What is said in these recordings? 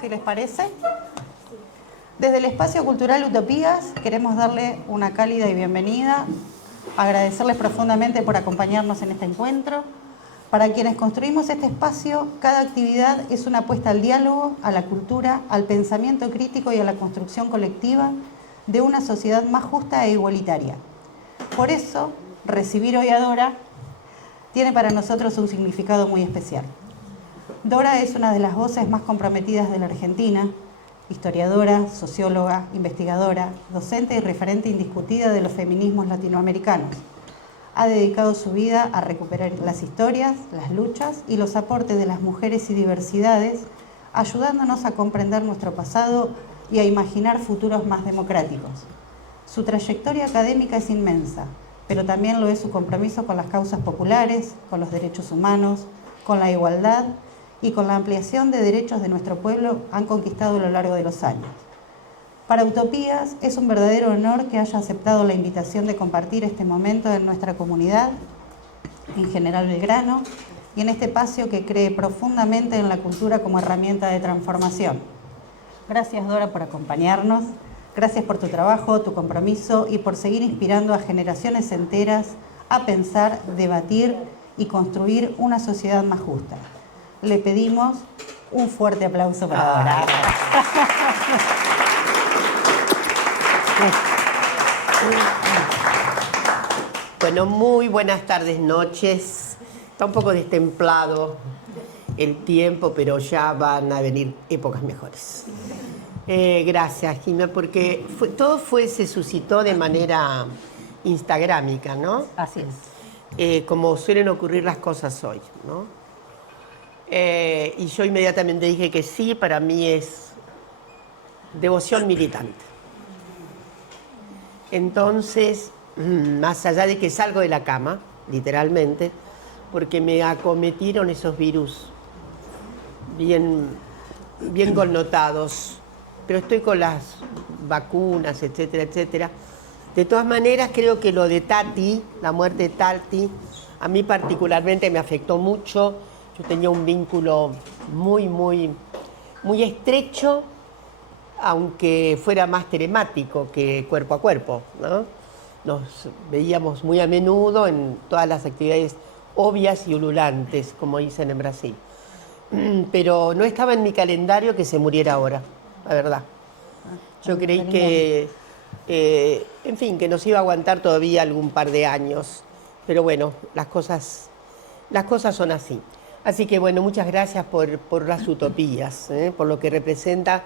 si les parece. Desde el Espacio Cultural Utopías queremos darle una cálida y bienvenida, agradecerles profundamente por acompañarnos en este encuentro. Para quienes construimos este espacio, cada actividad es una apuesta al diálogo, a la cultura, al pensamiento crítico y a la construcción colectiva de una sociedad más justa e igualitaria. Por eso, recibir hoy a Dora tiene para nosotros un significado muy especial. Dora es una de las voces más comprometidas de la Argentina, historiadora, socióloga, investigadora, docente y referente indiscutida de los feminismos latinoamericanos. Ha dedicado su vida a recuperar las historias, las luchas y los aportes de las mujeres y diversidades, ayudándonos a comprender nuestro pasado y a imaginar futuros más democráticos. Su trayectoria académica es inmensa, pero también lo es su compromiso con las causas populares, con los derechos humanos, con la igualdad y con la ampliación de derechos de nuestro pueblo han conquistado a lo largo de los años. Para Utopías es un verdadero honor que haya aceptado la invitación de compartir este momento en nuestra comunidad, en General Belgrano, y en este espacio que cree profundamente en la cultura como herramienta de transformación. Gracias, Dora, por acompañarnos. Gracias por tu trabajo, tu compromiso y por seguir inspirando a generaciones enteras a pensar, debatir y construir una sociedad más justa. Le pedimos un fuerte aplauso para Dora. Bueno, muy buenas tardes, noches. Está un poco destemplado el tiempo, pero ya van a venir épocas mejores. Gracias, Jimena, porque se suscitó de manera instagrámica, ¿no? Así es. Como suelen ocurrir las cosas hoy, ¿no? Y yo inmediatamente dije que sí, para mí es devoción militante. Entonces, más allá de que salgo de la cama, literalmente, porque me acometieron esos virus bien connotados, pero estoy con las vacunas, etcétera, etcétera. De todas maneras, creo que lo de Tati, la muerte de Tati, a mí particularmente me afectó mucho. Yo tenía un vínculo muy estrecho, aunque fuera más telemático que cuerpo a cuerpo, ¿no? Nos veíamos muy a menudo en todas las actividades obvias y ululantes, como dicen en Brasil. Pero no estaba en mi calendario que se muriera ahora, la verdad. Yo creí que, en fin, que nos iba a aguantar todavía algún par de años. Pero bueno, las cosas son así. Así que bueno, muchas gracias por las utopías, por lo que representa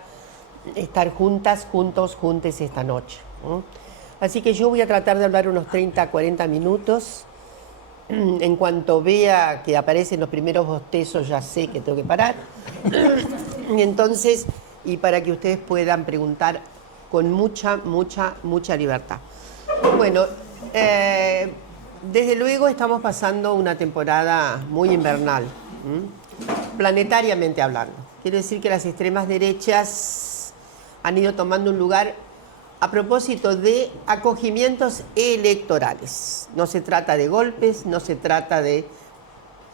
estar juntas, juntos, juntes esta noche. Así que yo voy a tratar de hablar unos 30, 40 minutos. En cuanto vea que aparecen los primeros bostezos, ya sé que tengo que parar. Entonces, y para que ustedes puedan preguntar con mucha libertad. Bueno, desde luego estamos pasando una temporada muy invernal, planetariamente hablando. Quiero decir que las extremas derechas han ido tomando un lugar a propósito de acogimientos electorales. No se trata de golpes, no se trata de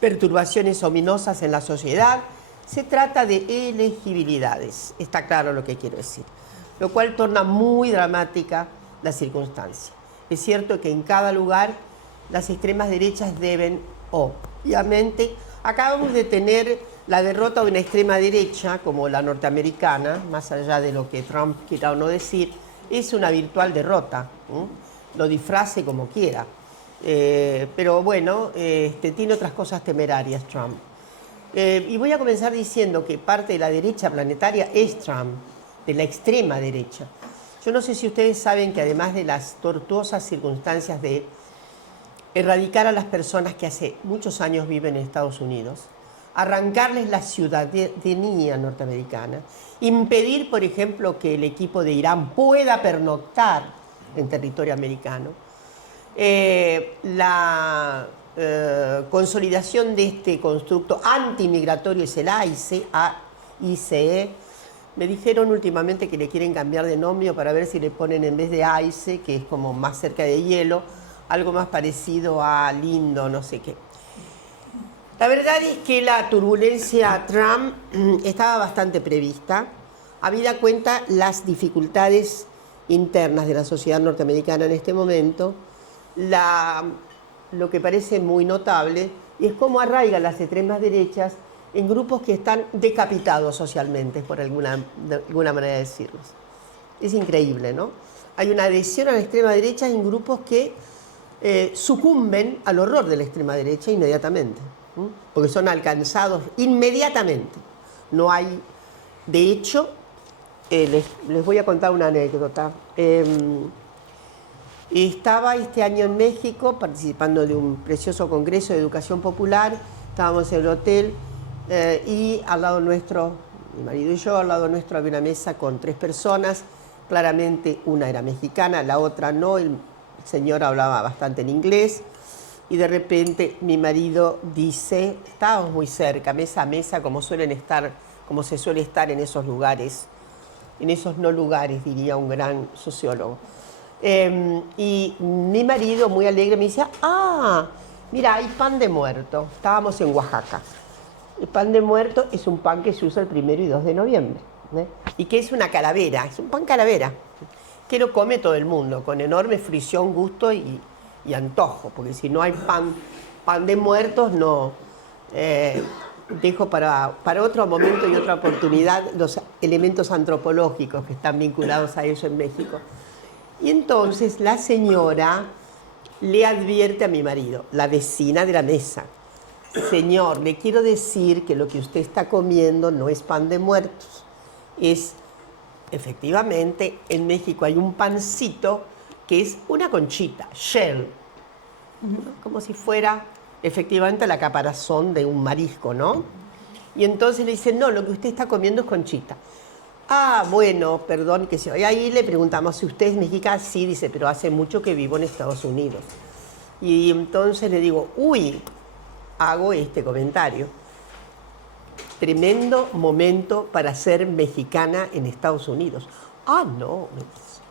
perturbaciones ominosas en la sociedad, se trata de elegibilidades. Está claro lo que quiero decir. Lo cual torna muy dramática la circunstancia. Es cierto que en cada lugar las extremas derechas deben, obviamente, acabamos de tener la derrota de una extrema derecha, como la norteamericana, más allá de lo que Trump quiera o no decir, es una virtual derrota, lo disfrace como quiera. Pero bueno, tiene otras cosas temerarias Trump. Y voy a comenzar diciendo que parte de la derecha planetaria es Trump, de la extrema derecha. Yo no sé si ustedes saben que además de las tortuosas circunstancias de erradicar a las personas que hace muchos años viven en Estados Unidos, arrancarles la ciudadanía norteamericana, impedir, por ejemplo, que el equipo de Irán pueda pernoctar en territorio americano, la consolidación de este constructo antimigratorio es el AICE. Me dijeron últimamente que le quieren cambiar de nombre para ver si le ponen en vez de AICE, que es como más cerca de hielo, algo más parecido a lindo, no sé qué. La verdad es que la turbulencia Trump estaba bastante prevista, habida cuenta las dificultades internas de la sociedad norteamericana en este momento, lo que parece muy notable y es cómo arraigan las extremas derechas en grupos que están decapitados socialmente, de alguna manera de decirlos. Es increíble, ¿no? Hay una adhesión a la extrema derecha en grupos que sucumben al horror de la extrema derecha inmediatamente, ¿sí? Porque son alcanzados inmediatamente. No hay, de hecho, les voy a contar una anécdota. Estaba este año en México participando de un precioso congreso de educación popular, estábamos en el hotel y al lado nuestro, mi marido y yo, al lado nuestro había una mesa con 3 personas, claramente una era mexicana, la otra no, el señor hablaba bastante en inglés y de repente mi marido dice, estábamos muy cerca, mesa a mesa, como se suele estar en esos lugares, en esos no lugares, diría un gran sociólogo. Y mi marido, muy alegre, me dice, mira, hay pan de muerto. Estábamos en Oaxaca. El pan de muerto es un pan que se usa el 1 y 2 de noviembre. Y que es una calavera, es un pan calavera, que lo come todo el mundo, con enorme fruición, gusto y antojo, porque si no hay pan de muertos, no. Dejo para otro momento y otra oportunidad los elementos antropológicos que están vinculados a ello en México. Y entonces la señora le advierte a mi marido, la vecina de la mesa, señor, le quiero decir que lo que usted está comiendo no es pan de muertos, es, efectivamente, en México hay un pancito que es una conchita, shell, ¿no? Como si fuera, efectivamente, la caparazón de un marisco, ¿no? Y entonces le dice, no, lo que usted está comiendo es conchita. Bueno, perdón, que se... Y ahí le preguntamos si usted es mexicana. Sí, dice, pero hace mucho que vivo en Estados Unidos. Y entonces le digo, hago este comentario. Tremendo momento para ser mexicana en Estados Unidos. No, me dice.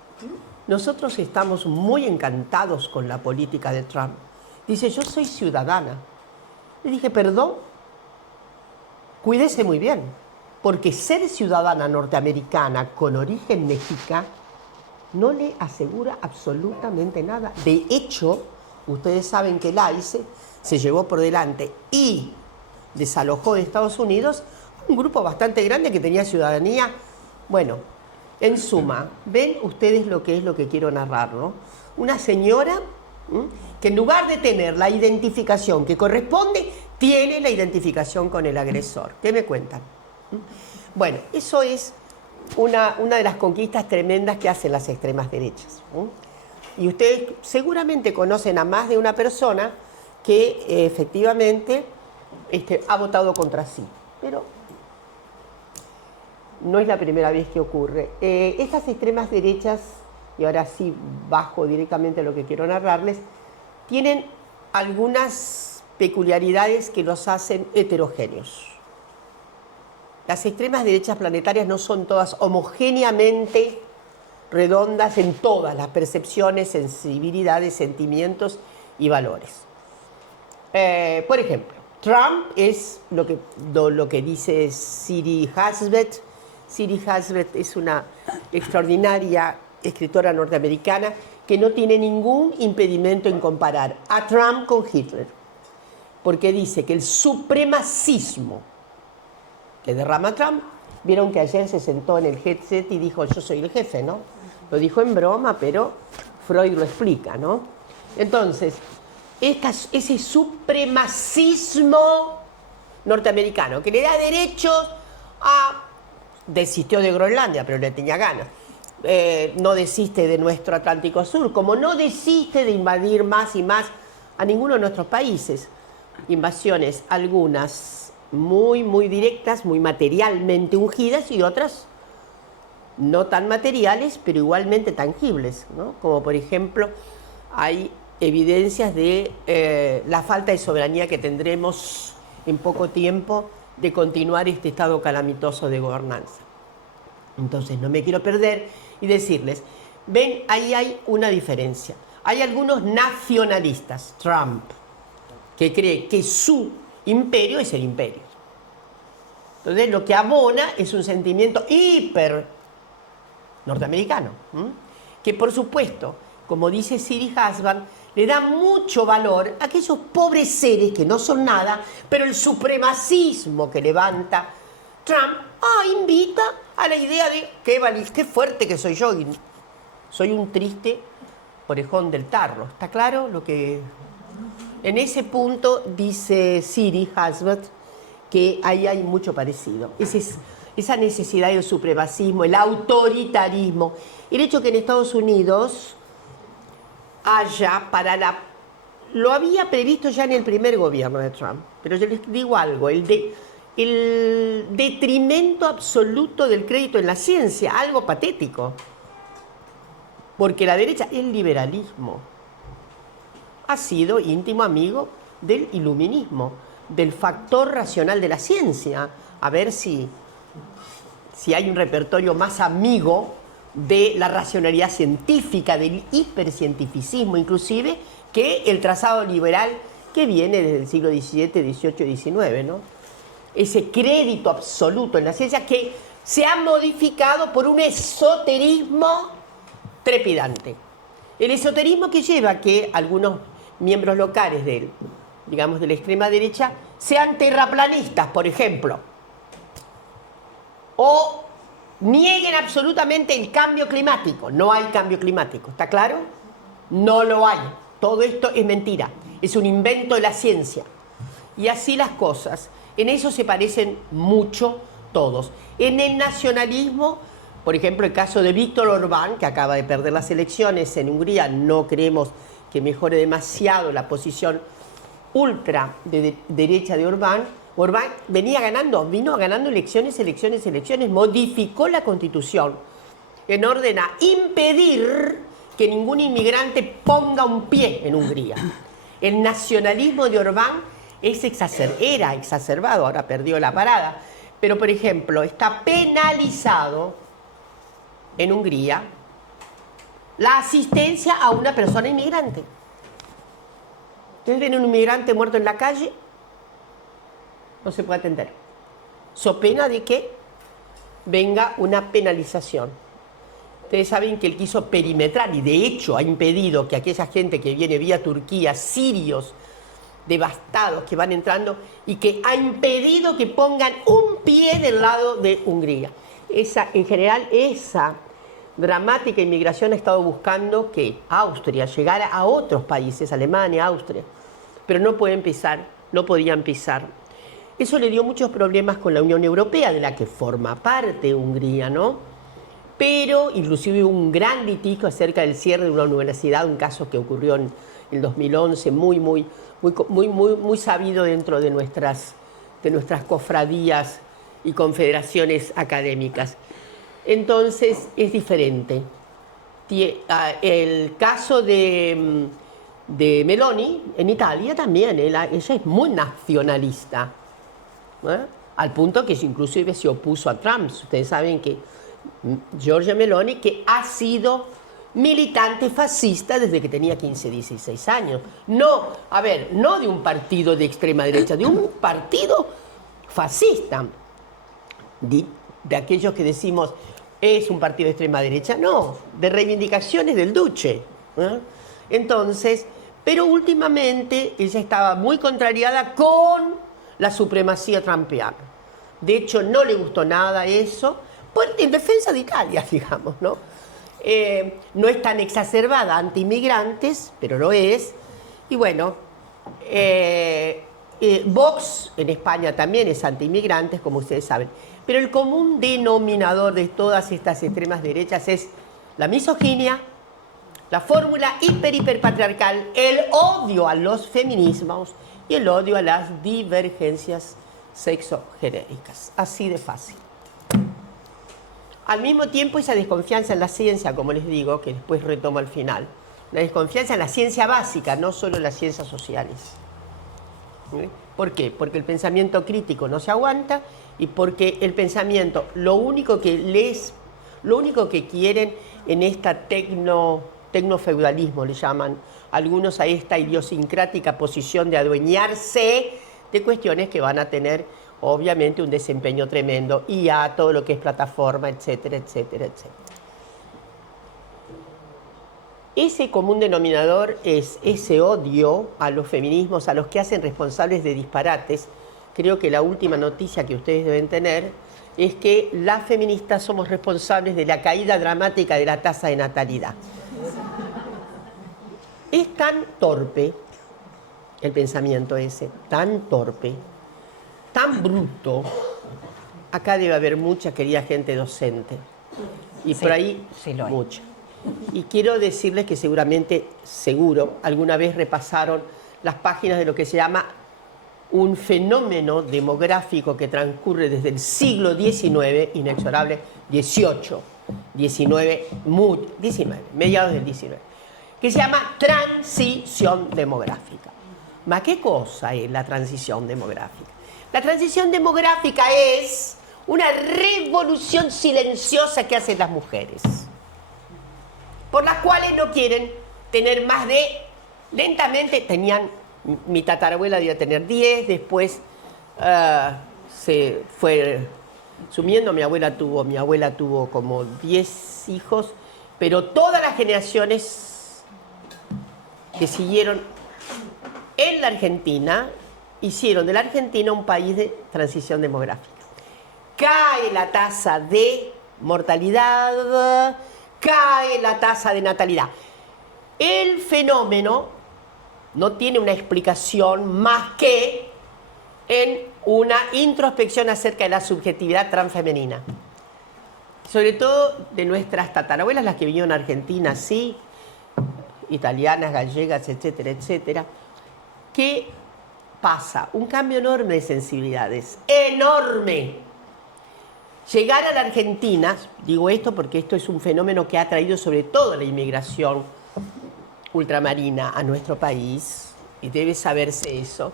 Nosotros estamos muy encantados con la política de Trump. Dice, yo soy ciudadana. Le dije, perdón, cuídese muy bien. Porque ser ciudadana norteamericana con origen mexicano no le asegura absolutamente nada. De hecho, ustedes saben que el ICE se llevó por delante y desalojó de Estados Unidos un grupo bastante grande que tenía ciudadanía. Bueno, en suma, ven ustedes lo que quiero narrar, ¿no? Una señora que en lugar de tener la identificación que corresponde, tiene la identificación con el agresor. ¿Qué me cuentan? Bueno, eso es una de las conquistas tremendas que hacen las extremas derechas. Y ustedes seguramente conocen a más de una persona que efectivamente ha votado contra sí. Pero no es la primera vez que ocurre. Estas extremas derechas, y ahora sí bajo directamente a lo que quiero narrarles, tienen algunas peculiaridades que los hacen heterogéneos. Las extremas derechas planetarias no son todas homogéneamente redondas en todas las percepciones, sensibilidades, sentimientos y valores. Por ejemplo, Trump es lo que dice Siri Hasbet. Siri Hasbet es una extraordinaria escritora norteamericana que no tiene ningún impedimento en comparar a Trump con Hitler, porque dice que el supremacismo que derrama Trump, vieron que ayer se sentó en el headset y dijo, yo soy el jefe, ¿no? Lo dijo en broma, pero Freud lo explica, ¿no? Entonces, ese supremacismo norteamericano que le da derechos a... Desistió de Groenlandia, pero le tenía ganas. No desiste de nuestro Atlántico Sur, como no desiste de invadir más y más a ninguno de nuestros países. Invasiones, algunas muy, muy directas, muy materialmente ungidas y otras no tan materiales, pero igualmente tangibles, ¿no? Como por ejemplo, hay evidencias de la falta de soberanía que tendremos en poco tiempo de continuar este estado calamitoso de gobernanza. Entonces no me quiero perder y decirles, ven, ahí hay una diferencia. Hay algunos nacionalistas, Trump, que cree que su imperio es el imperio. Entonces lo que abona es un sentimiento hiper norteamericano, que por supuesto, como dice Siri Husband, le da mucho valor a aquellos pobres seres que no son nada, pero el supremacismo que levanta Trump invita a la idea de qué fuerte que soy yo, y soy un triste orejón del tarro. ¿Está claro lo que...? En ese punto dice Siri Husband que ahí hay mucho parecido. Esa necesidad del supremacismo, el autoritarismo, el hecho que en Estados Unidos haya lo había previsto ya en el primer gobierno de Trump, pero yo les digo algo, el detrimento absoluto del crédito en la ciencia, algo patético, porque la derecha, el liberalismo, ha sido íntimo amigo del iluminismo, del factor racional de la ciencia. A ver si hay un repertorio más amigo de la racionalidad científica, del hipercientificismo inclusive, que el trazado liberal que viene desde el siglo XVII, XVIII y XIX, ¿no? Ese crédito absoluto en la ciencia que se ha modificado por un esoterismo trepidante. El esoterismo que lleva a que algunos miembros locales de la extrema derecha sean terraplanistas, por ejemplo, o nieguen absolutamente el cambio climático. No hay cambio climático, ¿está claro? No lo hay. Todo esto es mentira, es un invento de la ciencia. Y así las cosas. En eso se parecen mucho todos. En el nacionalismo, por ejemplo, el caso de Víctor Orbán, que acaba de perder las elecciones en Hungría, no creemos que mejore demasiado la posición ultra de derecha de Orbán. Orbán vino ganando elecciones, modificó la Constitución en orden a impedir que ningún inmigrante ponga un pie en Hungría. El nacionalismo de Orbán era exacerbado, ahora perdió la parada, pero por ejemplo está penalizado en Hungría la asistencia a una persona inmigrante. Ustedes ven un inmigrante muerto en la calle, no se puede atender, so pena de que venga una penalización. Ustedes saben que él quiso perimetrar y de hecho ha impedido que aquella gente que viene vía Turquía, sirios devastados que van entrando, y que ha impedido que pongan un pie del lado de Hungría. En general, esa dramática inmigración ha estado buscando que Austria llegara a otros países, Alemania, Austria, pero no podían pisar. Eso le dio muchos problemas con la Unión Europea, de la que forma parte Hungría, ¿no? Pero inclusive hubo un gran litigio acerca del cierre de una universidad, un caso que ocurrió en el 2011, muy sabido dentro de nuestras cofradías y confederaciones académicas. Entonces es diferente. El caso de Meloni en Italia también, ella es muy nacionalista, al punto que inclusive se opuso a Trump. Ustedes saben que Giorgia Meloni, que ha sido militante fascista desde que tenía 15, 16 años. No de un partido de extrema derecha, de un partido fascista. De aquellos que decimos, es un partido de extrema derecha, no, de reivindicaciones del Duce. Entonces, pero últimamente ella estaba muy contrariada con la supremacía trumpiana. De hecho, no le gustó nada eso, en defensa de Italia, digamos, ¿no? No es tan exacerbada anti-inmigrantes, pero lo es. Y bueno, Vox en España también es anti-inmigrantes, como ustedes saben. Pero el común denominador de todas estas extremas derechas es la misoginia, la fórmula hiperpatriarcal, el odio a los feminismos y el odio a las divergencias sexogenéricas. Así de fácil. Al mismo tiempo, esa desconfianza en la ciencia, como les digo, que después retomo al final, la desconfianza en la ciencia básica, no solo en las ciencias sociales. ¿Por qué? Porque el pensamiento crítico no se aguanta y porque el pensamiento, lo único que quieren en esta tecnofeudalismo, le llaman algunos a esta idiosincrática posición de adueñarse de cuestiones que van a tener obviamente un desempeño tremendo, IA, todo lo que es plataforma, etcétera, etcétera, etcétera. Ese común denominador es ese odio a los feminismos, a los que hacen responsables de disparates. Creo que la última noticia que ustedes deben tener es que las feministas somos responsables de la caída dramática de la tasa de natalidad. Es tan torpe el pensamiento ese, tan torpe, tan bruto. Acá debe haber mucha querida gente docente. Y sí, por ahí sí lo hay. Mucha. Y quiero decirles que seguramente, seguro, alguna vez repasaron las páginas de lo que se llama un fenómeno demográfico que transcurre desde el siglo XIX, inexorable, XVIII, mediados del XIX, que se llama transición demográfica. ¿Ma qué cosa es la transición demográfica? La transición demográfica es una revolución silenciosa que hacen las mujeres, por las cuales no quieren tener más de, lentamente tenían, mi tatarabuela debía tener 10, después se fue sumiendo, mi abuela tuvo como 10 hijos, pero todas las generaciones que siguieron en la Argentina hicieron de la Argentina un país de transición demográfica. Cae la tasa de mortalidad, cae la tasa de natalidad. El fenómeno no tiene una explicación más que en una introspección acerca de la subjetividad transfemenina. Sobre todo de nuestras tatarabuelas, las que vinieron a Argentina, sí, italianas, gallegas, etcétera, etcétera. ¿Qué pasa? Un cambio enorme de sensibilidades, enorme. Llegar a la Argentina, digo esto porque esto es un fenómeno que ha traído sobre todo la inmigración ultramarina a nuestro país, y debe saberse eso,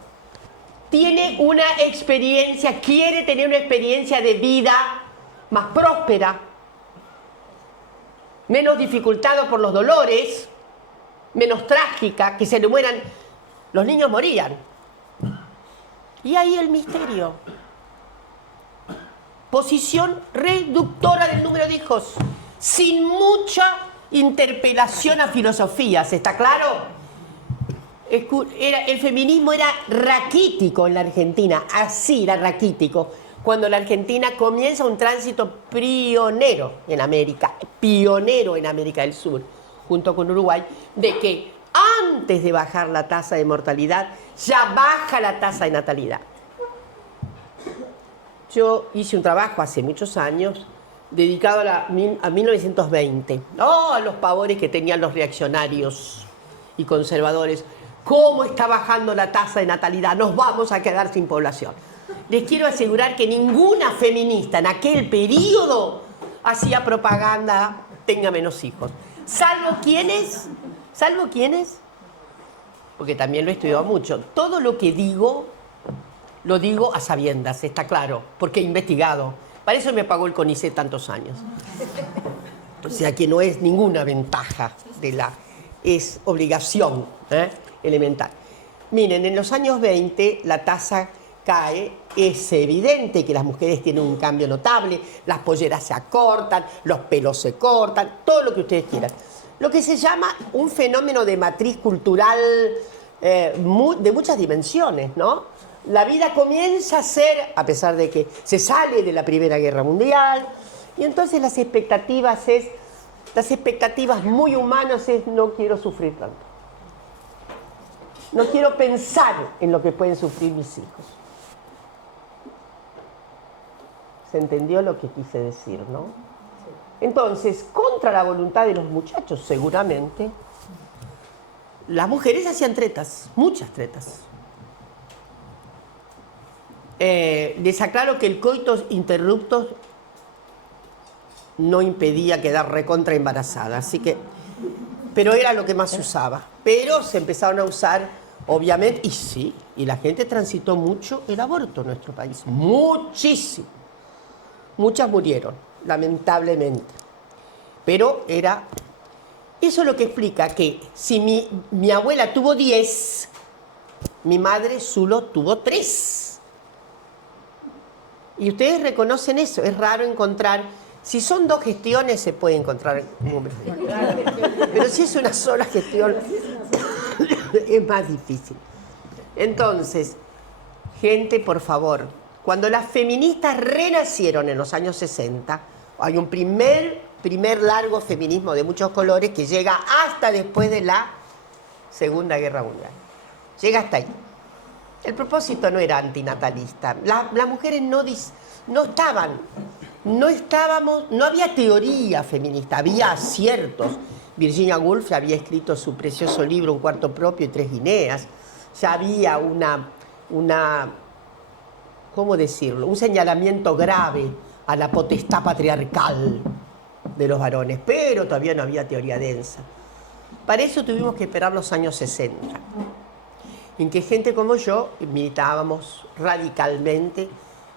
tiene una experiencia, quiere tener una experiencia de vida más próspera, menos dificultada por los dolores, menos trágica, que se le mueran, los niños morían. Y ahí el misterio. Posición reductora del número de hijos, sin mucha interpelación a filosofías, ¿está claro? El feminismo era raquítico en la Argentina, así era raquítico, cuando la Argentina comienza un tránsito pionero en América del Sur, junto con Uruguay, de que antes de bajar la tasa de mortalidad, ya baja la tasa de natalidad. Yo hice un trabajo hace muchos años dedicado a 1920, a los pavores que tenían los reaccionarios y conservadores. ¿Cómo está bajando la tasa de natalidad? Nos vamos a quedar sin población. Les quiero asegurar que ninguna feminista en aquel periodo hacía propaganda, tenga menos hijos. ¿Salvo quiénes? Porque también lo he estudiado mucho. Todo lo que digo, lo digo a sabiendas, está claro, porque he investigado. Para eso me pagó el CONICET tantos años. O sea que no es ninguna ventaja es obligación elemental. Miren, en los años 20 la tasa cae, es evidente que las mujeres tienen un cambio notable, las polleras se acortan, los pelos se cortan, todo lo que ustedes quieran. Lo que se llama un fenómeno de matriz cultural de muchas dimensiones, ¿no? La vida comienza a ser, a pesar de que se sale de la Primera Guerra Mundial, y entonces las expectativas muy humanas es no quiero sufrir tanto. No quiero pensar en lo que pueden sufrir mis hijos. ¿Se entendió lo que quise decir, no? Entonces, contra la voluntad de los muchachos, seguramente, las mujeres hacían tretas, muchas tretas. Les aclaro que el coitus interruptus no impedía quedar recontra embarazada, así que, pero era lo que más se usaba. Pero se empezaron a usar, obviamente, y sí, y la gente transitó mucho el aborto en nuestro país, muchísimo. Muchas murieron, lamentablemente. Pero era, eso es lo que explica que si mi abuela tuvo 10, Mi madre solo tuvo 3. Y ustedes reconocen eso. Es raro encontrar. Si son 2 gestiones, se puede encontrar un hombre. Pero si es una sola gestión, es más difícil. Entonces, gente, por favor, cuando las feministas renacieron en los años 60, hay un primer largo feminismo de muchos colores que llega hasta después de la Segunda Guerra Mundial. Llega hasta ahí. El propósito no era antinatalista. Las mujeres no había teoría feminista, había aciertos. Virginia Woolf había escrito su precioso libro Un cuarto propio y 3 guineas. Ya había ¿cómo decirlo? Un señalamiento grave a la potestad patriarcal de los varones, pero todavía no había teoría densa. Para eso tuvimos que esperar los años 60, en que gente como yo militábamos radicalmente,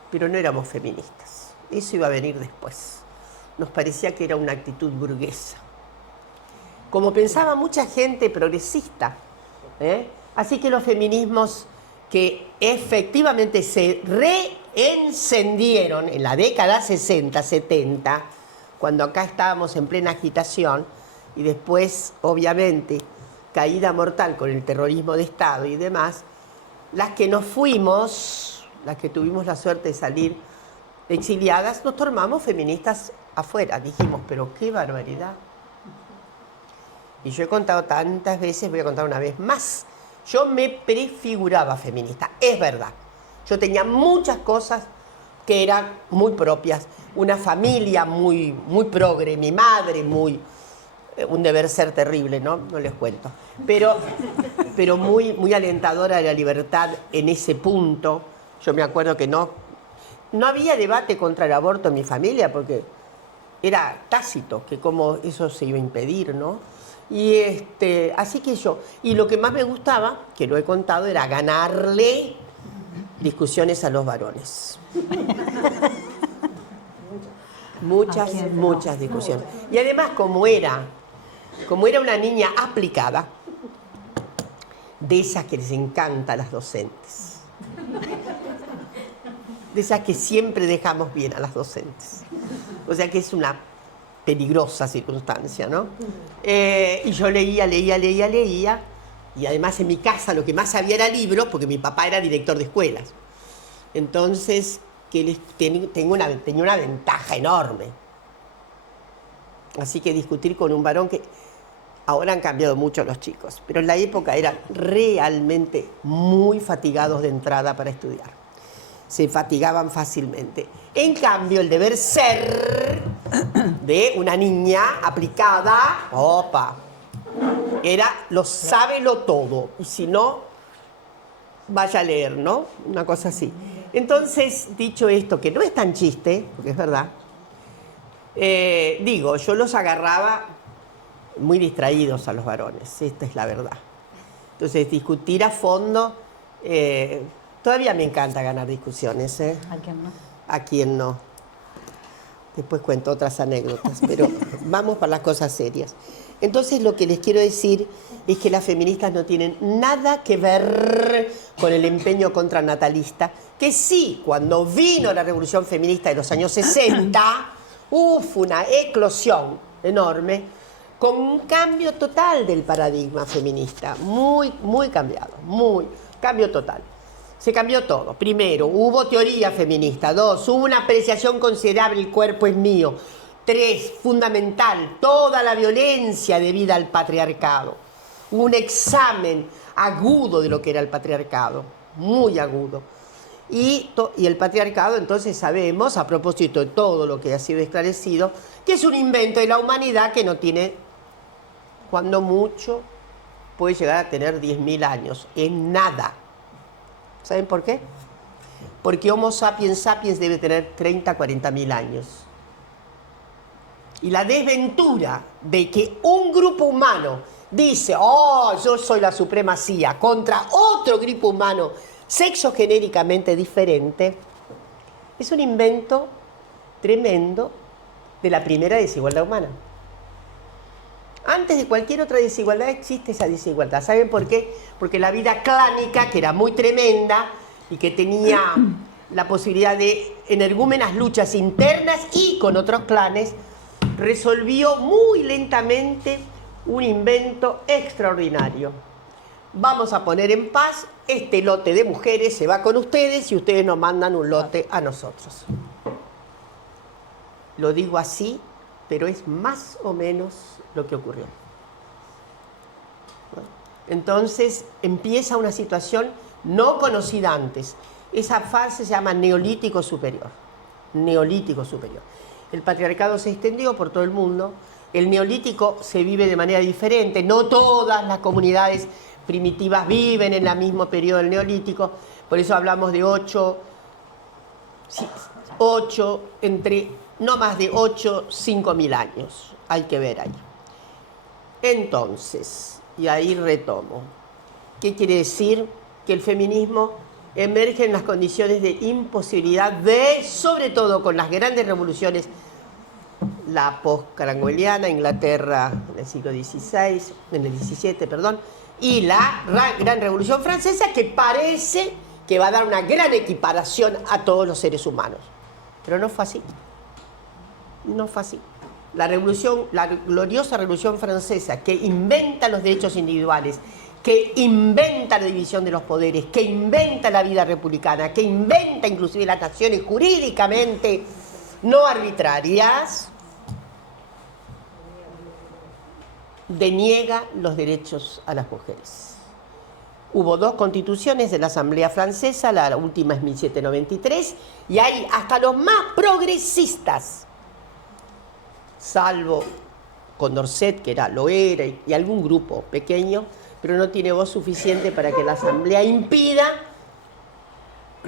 pero no éramos feministas. Eso iba a venir después. Nos parecía que era una actitud burguesa, como pensaba mucha gente progresista, Así que los feminismos que efectivamente se reencendieron en la década 60, 70, cuando acá estábamos en plena agitación, y después, obviamente, caída mortal con el terrorismo de Estado y demás, las que nos fuimos, las que tuvimos la suerte de salir exiliadas, nos tornamos feministas afuera. Dijimos, pero qué barbaridad. Y yo he contado tantas veces, voy a contar una vez más. Yo me prefiguraba feminista, es verdad. Yo tenía muchas cosas que eran muy propias. Una familia muy progre, mi madre un deber ser terrible, ¿no? No les cuento. Pero muy alentadora de la libertad en ese punto. Yo me acuerdo que no había debate contra el aborto en mi familia porque era tácito, que cómo eso se iba a impedir, ¿no? Y así que y lo que más me gustaba, que lo he contado, era ganarle discusiones a los varones. Muchas discusiones. Y además, como era una niña aplicada, de esas que les encanta a las docentes, de esas que siempre dejamos bien a las docentes. O sea que es una peligrosa circunstancia, ¿no? Y yo leía, y además en mi casa lo que más había era libros, porque mi papá era director de escuelas. Entonces, tenía una ventaja enorme. Así que discutir con un varón que ahora han cambiado mucho los chicos, pero en la época eran realmente muy fatigados de entrada para estudiar. Se fatigaban fácilmente. En cambio, el deber ser de una niña aplicada, era lo sábelo todo. Y si no, vaya a leer, ¿no? Una cosa así. Entonces, dicho esto, que no es tan chiste, porque es verdad, yo los agarraba muy distraídos a los varones, esta es la verdad. Entonces, discutir a fondo, todavía me encanta ganar discusiones, ¿A quién no? ¿A quién no? Después cuento otras anécdotas, pero vamos para las cosas serias. Entonces, lo que les quiero decir es que las feministas no tienen nada que ver con el empeño contranatalista, que sí, cuando vino la revolución feminista de los años 60, fue una eclosión enorme, con un cambio total del paradigma feminista, muy cambiado, cambio total. Se cambió todo. Primero, hubo teoría feminista. 2, hubo una apreciación considerable, el cuerpo es mío. 3, fundamental, toda la violencia debida al patriarcado. Un examen agudo de lo que era el patriarcado, muy agudo. Y el patriarcado, entonces sabemos, a propósito de todo lo que ha sido esclarecido, que es un invento de la humanidad que no tiene, cuando mucho, puede llegar a tener 10.000 años. En nada. ¿Saben por qué? Porque Homo sapiens sapiens debe tener 30, 40.000 años. Y la desventura de que un grupo humano dice, yo soy la supremacía, contra otro grupo humano sexogenéricamente diferente, es un invento tremendo de la primera desigualdad humana. Antes de cualquier otra desigualdad existe esa desigualdad. ¿Saben por qué? Porque la vida clánica, que era muy tremenda y que tenía la posibilidad de energúmenas luchas internas y con otros clanes, resolvió muy lentamente un invento extraordinario. Vamos a poner en paz, este lote de mujeres se va con ustedes y ustedes nos mandan un lote a nosotros. Lo digo así, pero es más o menos lo que ocurrió. Entonces empieza una situación no conocida antes. Esa fase se llama Neolítico Superior. Neolítico Superior. El patriarcado se extendió por todo el mundo. El Neolítico se vive de manera diferente. No todas las comunidades primitivas viven en el mismo periodo del Neolítico. Por eso hablamos de 8, entre no más de 5.000 años. Hay que ver ahí. Entonces, y ahí retomo. ¿Qué quiere decir? Que el feminismo emerge en las condiciones de imposibilidad de, sobre todo con las grandes revoluciones, la post-cromwelliana, Inglaterra en el siglo XVI, en el XVII, perdón, y la gran revolución francesa, que parece que va a dar una gran equiparación a todos los seres humanos. Pero no fue así. No fue así. La gloriosa revolución francesa, que inventa los derechos individuales, que inventa la división de los poderes, que inventa la vida republicana, que inventa inclusive las naciones jurídicamente no arbitrarias, deniega los derechos a las mujeres. Hubo 2 constituciones de la Asamblea Francesa, la última es 1793, y hay hasta los más progresistas, salvo Condorcet, que lo era, y algún grupo pequeño, pero no tiene voz suficiente para que la Asamblea impida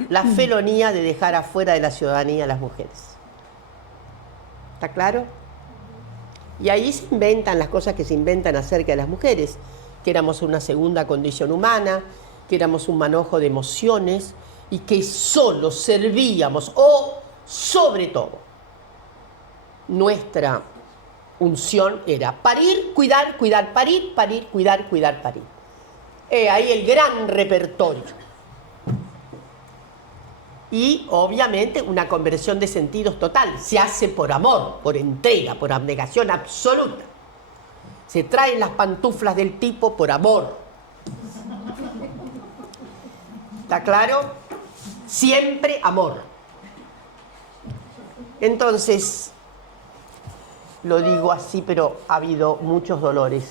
la felonía de dejar afuera de la ciudadanía a las mujeres. ¿Está claro? Y ahí se inventan las cosas que se inventan acerca de las mujeres, que éramos una segunda condición humana, que éramos un manojo de emociones y que solo servíamos, o sobre todo, nuestra unción era parir, cuidar, cuidar, parir, parir, cuidar, cuidar, parir. Ahí el gran repertorio. Y obviamente una conversión de sentidos total. Se hace por amor, por entrega, por abnegación absoluta. Se traen las pantuflas del tipo por amor. ¿Está claro? Siempre amor. Entonces, lo digo así, pero ha habido muchos dolores.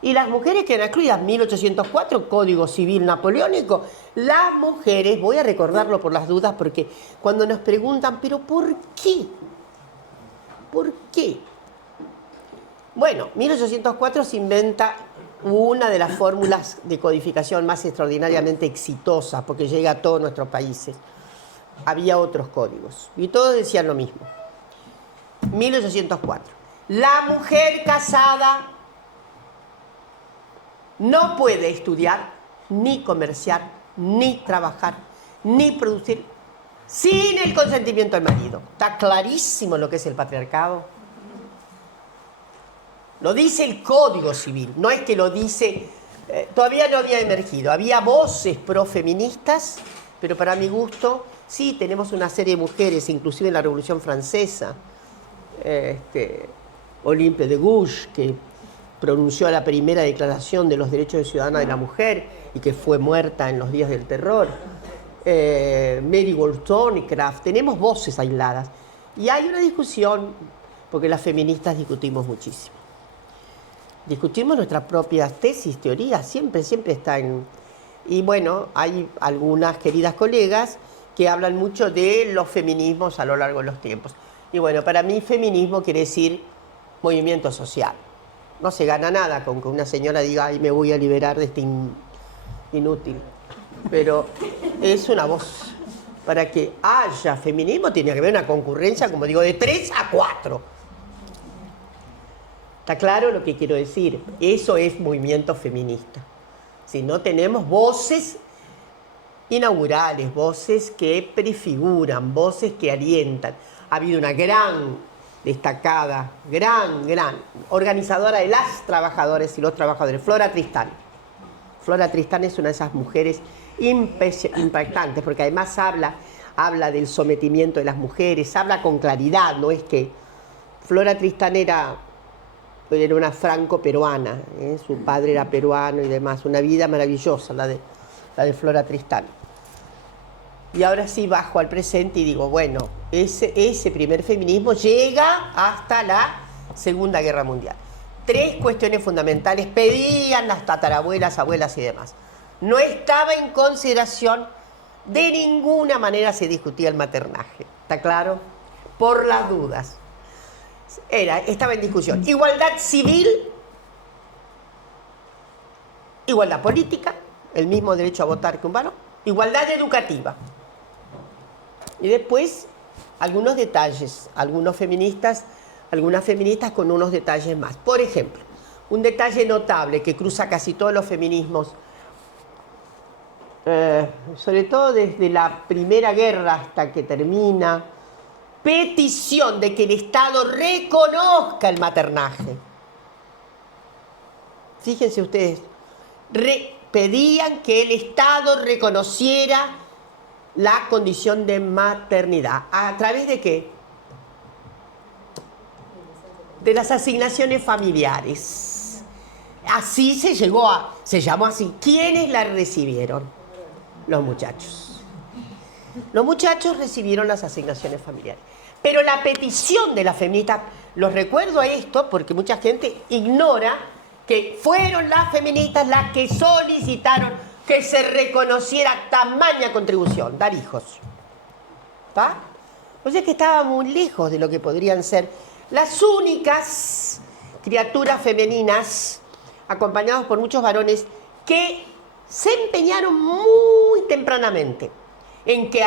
Y las mujeres que eran excluidas, 1804, Código Civil Napoleónico, las mujeres, voy a recordarlo por las dudas, porque cuando nos preguntan, ¿pero por qué? ¿Por qué? Bueno, 1804 se inventa una de las fórmulas de codificación más extraordinariamente exitosas, porque llega a todos nuestros países. Había otros códigos, y todos decían lo mismo. 1804. La mujer casada no puede estudiar, ni comerciar, ni trabajar, ni producir sin el consentimiento del marido. Está clarísimo lo que es el patriarcado. Lo dice el Código Civil, no es que lo dice... todavía no había emergido. Había voces profeministas, pero para mi gusto, sí, tenemos una serie de mujeres, inclusive en la Revolución Francesa, Olympe de Gouges, que pronunció la primera declaración de los derechos de ciudadana de la mujer y que fue muerta en los días del terror, Mary Wollstonecraft. Tenemos voces aisladas y hay una discusión, porque las feministas discutimos muchísimo, discutimos nuestras propias tesis, teorías, siempre está en... Y bueno, hay algunas queridas colegas que hablan mucho de los feminismos a lo largo de los tiempos. Y bueno, para mí feminismo quiere decir movimiento social. No se gana nada con que una señora diga, ay, me voy a liberar de este inútil. Pero es una voz. Para que haya feminismo tiene que haber una concurrencia, como digo, de 3 a 4. ¿Está claro lo que quiero decir? Eso es movimiento feminista. Si no tenemos voces inaugurales, voces que prefiguran, voces que alientan. Ha habido una gran destacada, gran organizadora de las trabajadoras y los trabajadores, Flora Tristán. Flora Tristán es una de esas mujeres impactantes, porque además habla del sometimiento de las mujeres, habla con claridad, no es que Flora Tristán era una franco-peruana, su padre era peruano y demás, una vida maravillosa la de Flora Tristán. Y ahora sí bajo al presente y digo, bueno, ese primer feminismo llega hasta la Segunda Guerra Mundial. 3 cuestiones fundamentales pedían las tatarabuelas, abuelas y demás. No estaba en consideración, de ninguna manera se discutía el maternaje, ¿está claro? Por las dudas. Estaba en discusión. Igualdad civil, igualdad política, el mismo derecho a votar que un varón, igualdad educativa. Y después, algunos detalles, algunas feministas con unos detalles más. Por ejemplo, un detalle notable que cruza casi todos los feminismos, sobre todo desde la Primera Guerra hasta que termina, petición de que el Estado reconozca el maternaje. Fíjense ustedes, pedían que el Estado reconociera la condición de maternidad. ¿A través de qué? De las asignaciones familiares. Así se llamó así. ¿Quiénes la recibieron? Los muchachos. Los muchachos recibieron las asignaciones familiares. Pero la petición de la feminista, los recuerdo a esto porque mucha gente ignora que fueron las feministas las que solicitaron que se reconociera tamaña contribución, dar hijos. ¿Está? O sea que estaba muy lejos de lo que podrían ser las únicas criaturas femeninas, acompañadas por muchos varones, que se empeñaron muy tempranamente en que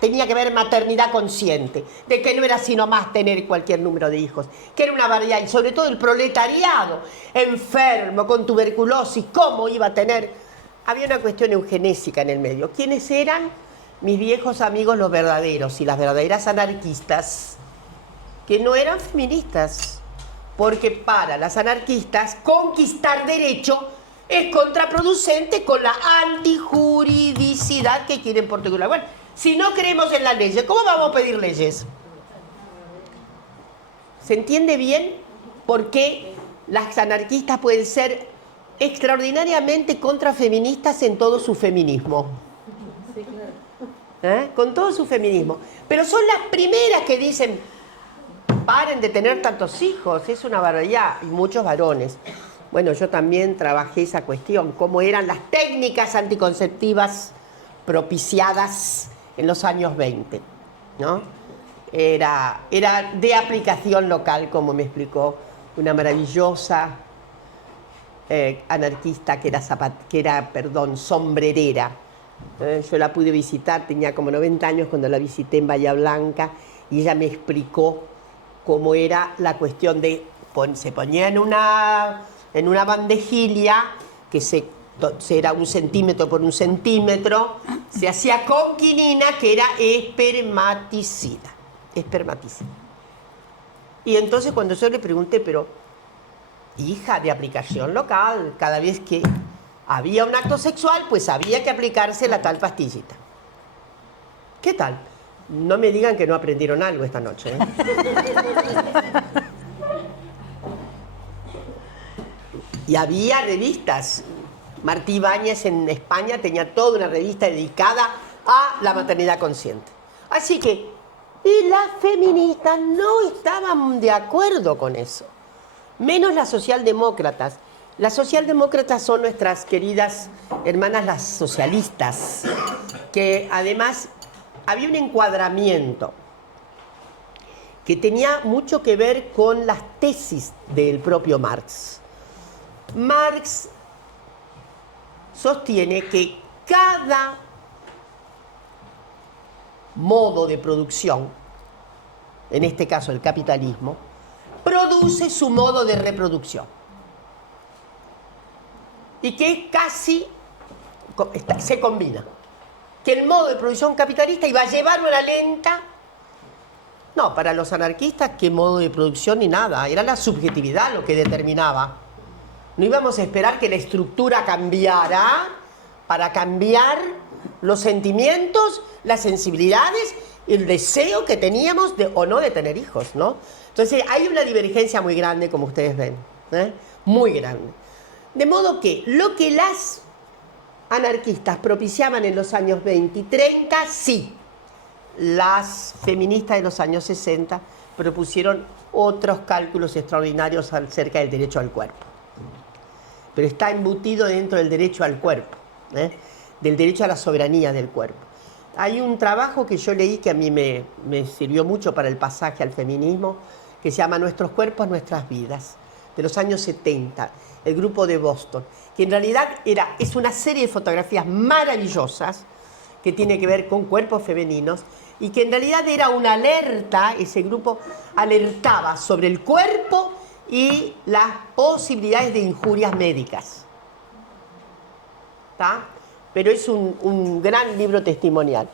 tenía que haber maternidad consciente, de que no era sino más tener cualquier número de hijos, que era una barbaridad, y sobre todo el proletariado enfermo, con tuberculosis, ¿cómo iba a tener? Había una cuestión eugenésica en el medio. ¿Quiénes eran? Mis viejos amigos los verdaderos y las verdaderas anarquistas, que no eran feministas, porque para las anarquistas conquistar derecho es contraproducente con la antijuridicidad que quieren particular. Bueno, si no creemos en las leyes, ¿cómo vamos a pedir leyes? ¿Se entiende bien por qué las anarquistas pueden ser extraordinariamente contrafeministas en todo su feminismo? Con todo su feminismo. Pero son las primeras que dicen, paren de tener tantos hijos, es una barbaridad, y muchos varones. Bueno, yo también trabajé esa cuestión, cómo eran las técnicas anticonceptivas propiciadas en los años 20, ¿no? Era de aplicación local, como me explicó una maravillosa anarquista que era sombrerera. Yo la pude visitar, tenía como 90 años cuando la visité en Bahía Blanca, y ella me explicó cómo era la cuestión de, se ponía en una bandejilla que era 1 centímetro por 1 centímetro, se hacía con quinina, que era espermaticida. Y entonces cuando yo le pregunté, pero hija, de aplicación local, cada vez que había un acto sexual, pues había que aplicarse la tal pastillita. ¿Qué tal? No me digan que no aprendieron algo esta noche, ¿eh? Y había revistas. Martí Ibáñez en España tenía toda una revista dedicada a la maternidad consciente. Así que, y las feministas no estaban de acuerdo con eso. Menos las socialdemócratas. Las socialdemócratas son nuestras queridas hermanas las socialistas, que además había un encuadramiento que tenía mucho que ver con las tesis del propio Marx. Marx sostiene que cada modo de producción, en este caso el capitalismo, produce su modo de reproducción. Y que casi se combina. Que el modo de producción capitalista iba a llevar una lenta, No, para los anarquistas, qué modo de producción ni nada. Era la subjetividad lo que determinaba. No íbamos a esperar que la estructura cambiara para cambiar los sentimientos, las sensibilidades, el deseo que teníamos de, o no de tener hijos, ¿no? Entonces hay una divergencia muy grande, como ustedes ven, muy grande. De modo que lo que las anarquistas propiciaban en los años 20 y 30, sí. Las feministas de los años 60 propusieron otros cálculos extraordinarios acerca del derecho al cuerpo. Pero está embutido dentro del derecho al cuerpo, del derecho a la soberanía del cuerpo. Hay un trabajo que yo leí que a mí me sirvió mucho para el pasaje al feminismo, que se llama Nuestros cuerpos, nuestras vidas, de los años 70, el grupo de Boston, que en realidad es una serie de fotografías maravillosas que tiene que ver con cuerpos femeninos y que en realidad era una alerta, ese grupo alertaba sobre el cuerpo y las posibilidades de injurias médicas. ¿Está? Pero es un gran libro testimonial.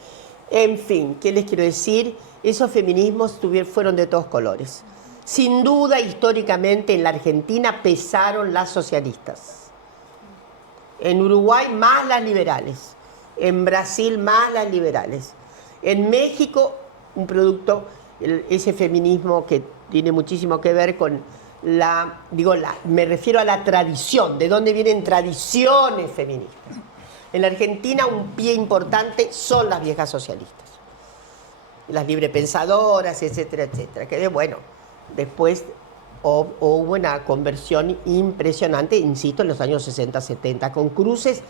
En fin, ¿qué les quiero decir? Esos feminismos fueron de todos colores. Sin duda, históricamente, en la Argentina pesaron las socialistas. En Uruguay, más las liberales. En Brasil, más las liberales. En México, un producto, ese feminismo que tiene muchísimo que ver con me refiero a la tradición, de dónde vienen tradiciones feministas. En la Argentina, un pie importante son las viejas socialistas. Las librepensadoras, etcétera, etcétera. Que bueno, después hubo una conversión impresionante, insisto, en los años 60, 70, con cruces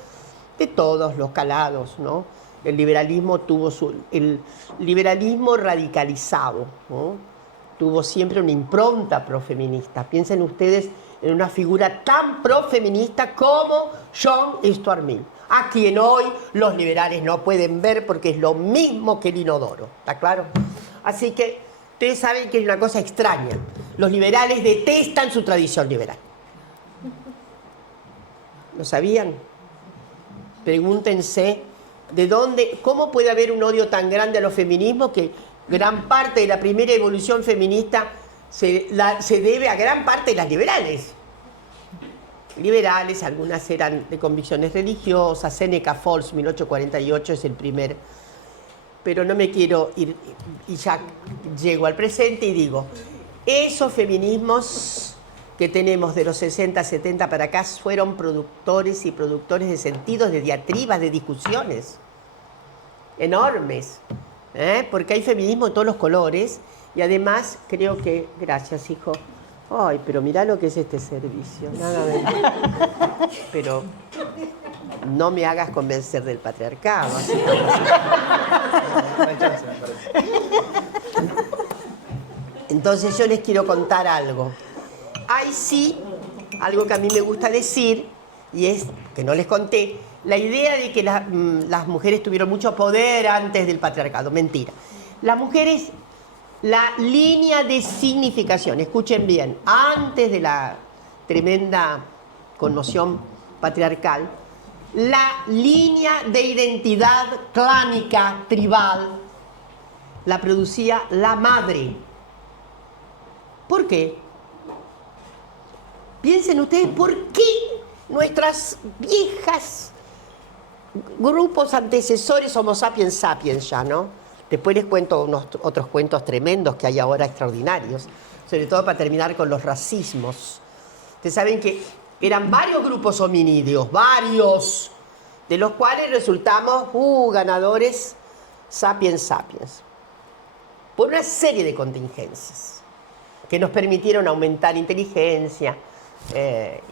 de todos los calados, ¿no? El liberalismo el liberalismo radicalizado, ¿no? Tuvo siempre una impronta profeminista. Piensen ustedes en una figura tan profeminista como John Stuart Mill, a quien hoy los liberales no pueden ver porque es lo mismo que el inodoro, ¿está claro? Así que ustedes saben que es una cosa extraña. Los liberales detestan su tradición liberal. ¿Lo sabían? Pregúntense cómo puede haber un odio tan grande a los feminismos que gran parte de la primera evolución feminista se debe a gran parte de las liberales. Liberales, algunas eran de convicciones religiosas, Seneca Falls, 1848 es el primer, pero no me quiero ir, y ya llego al presente y digo, esos feminismos que tenemos de los 60, 70 para acá fueron productores y productores de sentidos, de diatribas, de discusiones enormes, porque hay feminismo de todos los colores y además creo que, gracias hijo, ay, pero mirá lo que es este servicio, nada de... Pero no me hagas convencer del patriarcado. Así que... Entonces yo les quiero contar algo. Hay sí, algo que a mí me gusta decir, y es, que no les conté, la idea de que las mujeres tuvieron mucho poder antes del patriarcado. Mentira. Las mujeres, la línea de significación, escuchen bien, antes de la tremenda conmoción patriarcal, la línea de identidad clánica, tribal, la producía la madre. ¿Por qué? Piensen ustedes, ¿por qué nuestras viejas grupos antecesores Homo sapiens sapiens ya, ¿no? Después les cuento otros cuentos tremendos que hay ahora extraordinarios, sobre todo para terminar con los racismos. Ustedes saben que eran varios grupos hominídeos, varios, de los cuales resultamos ganadores sapiens sapiens, por una serie de contingencias que nos permitieron aumentar inteligencia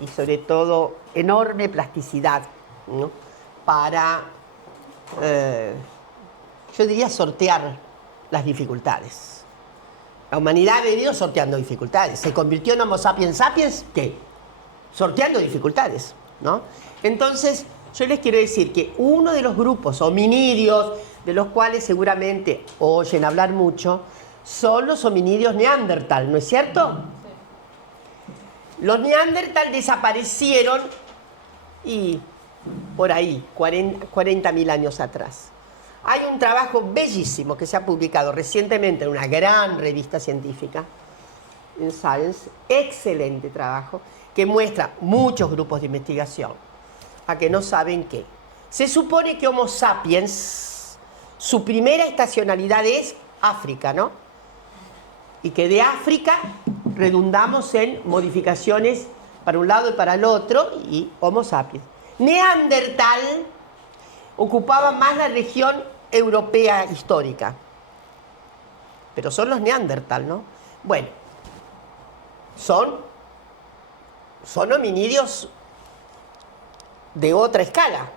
y sobre todo enorme plasticidad, ¿no? Para, yo diría, sortear las dificultades. La humanidad ha venido sorteando dificultades. Se convirtió en Homo sapiens sapiens, ¿qué? Sorteando dificultades, ¿no? Entonces, yo les quiero decir que uno de los grupos hominidios, de los cuales seguramente oyen hablar mucho, son los hominidios neandertal, ¿no es cierto? Sí. Los neandertal desaparecieron y por ahí, 40.000 años atrás. Hay un trabajo bellísimo que se ha publicado recientemente en una gran revista científica, en Science, excelente trabajo, que muestra muchos grupos de investigación a que no saben qué. Se supone que Homo sapiens, su primera estacionalidad es África, ¿no? Y que de África redundamos en modificaciones para un lado y para el otro, y Homo sapiens. Neandertal ocupaba más la región europea histórica. Pero son los Neandertal, ¿no? Bueno, son hominidios de otra escala.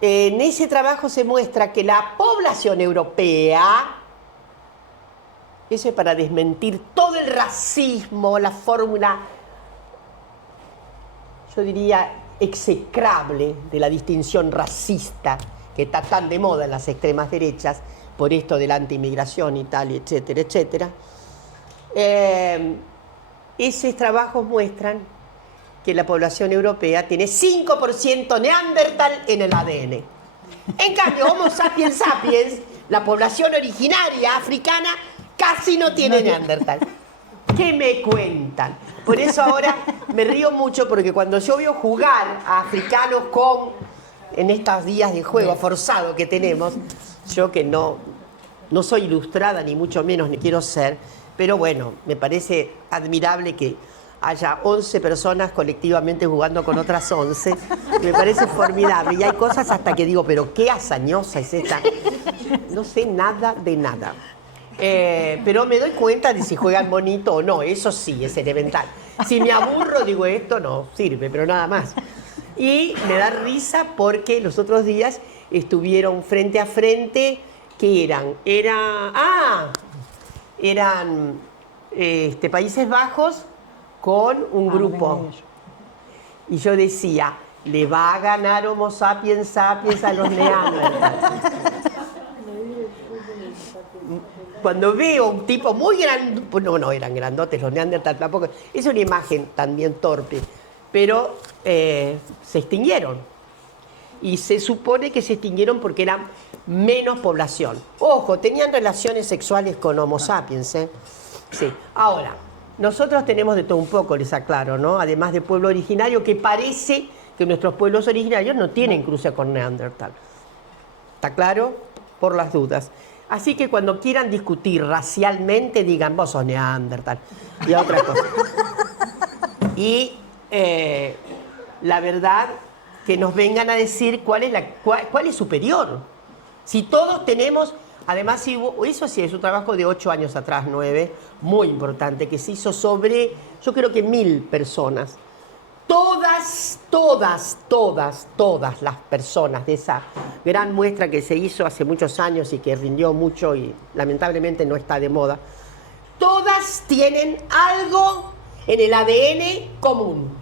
En ese trabajo se muestra que la población europea, eso es para desmentir todo el racismo, la fórmula, yo diría, execrable de la distinción racista que está tan de moda en las extremas derechas por esto de la anti-inmigración y tal, etcétera, etcétera. Esos trabajos muestran que la población europea tiene 5% neandertal en el ADN. En cambio, Homo sapiens sapiens, la población originaria africana, casi no tiene neandertal. ¿Qué me cuentan? Por eso ahora me río mucho, porque cuando yo veo jugar a africanos en estos días de juego forzado que tenemos, yo que no soy ilustrada, ni mucho menos, ni quiero ser, pero bueno, me parece admirable que haya 11 personas colectivamente jugando con otras 11. Me parece formidable. Y hay cosas hasta que digo, pero qué hazañosa es esta. No sé nada de nada. Pero me doy cuenta de si juegan bonito o no. Eso sí, es elemental. Si me aburro, digo, esto no sirve, pero nada más. Y me da risa porque los otros días estuvieron frente a frente. ¿Qué eran? Eran Países Bajos con un grupo. Y yo decía, le va a ganar Homo sapiens sapiens a los neandertales. Cuando veo un tipo muy grande, no eran grandotes los neandertales tampoco, es una imagen también torpe, pero se extinguieron. Y se supone que se extinguieron porque eran menos población. Ojo, tenían relaciones sexuales con Homo sapiens, ¿eh? Sí. Ahora, nosotros tenemos de todo un poco, les aclaro, ¿no? Además de pueblo originario, que parece que nuestros pueblos originarios no tienen cruce con Neandertal. ¿Está claro? Por las dudas. Así que cuando quieran discutir racialmente, digan, vos sos Neandertal. Y otra cosa. Y la verdad, que nos vengan a decir cuál es superior. Si todos tenemos... Además, eso sí, es un trabajo de 8 años atrás, 9, muy importante, que se hizo sobre, yo creo que 1000 personas. Todas las personas de esa gran muestra que se hizo hace muchos años y que rindió mucho y lamentablemente no está de moda, todas tienen algo en el ADN común.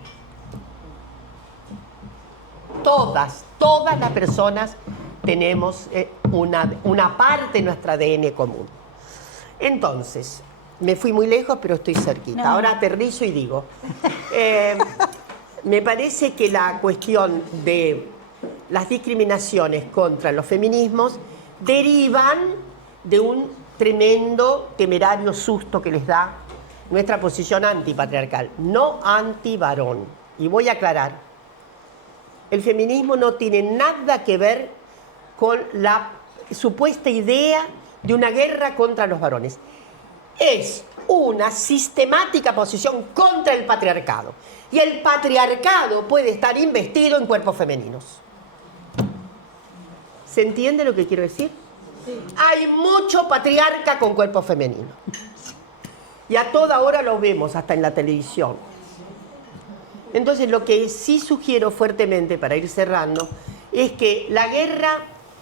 Todas las personas tenemos una parte de nuestro ADN común. Entonces, me fui muy lejos, pero estoy cerquita. No. Ahora aterrizo y digo, me parece que la cuestión de las discriminaciones contra los feminismos derivan de un tremendo, temerario susto que les da nuestra posición antipatriarcal, no antivarón. Y voy a aclarar, el feminismo no tiene nada que ver con la supuesta idea de una guerra contra los varones. Es una sistemática posición contra el patriarcado. Y el patriarcado puede estar investido en cuerpos femeninos. ¿Se entiende lo que quiero decir? Sí. Hay mucho patriarca con cuerpo femenino. Y a toda hora lo vemos, hasta en la televisión. Entonces, lo que sí sugiero fuertemente, para ir cerrando, es que la guerra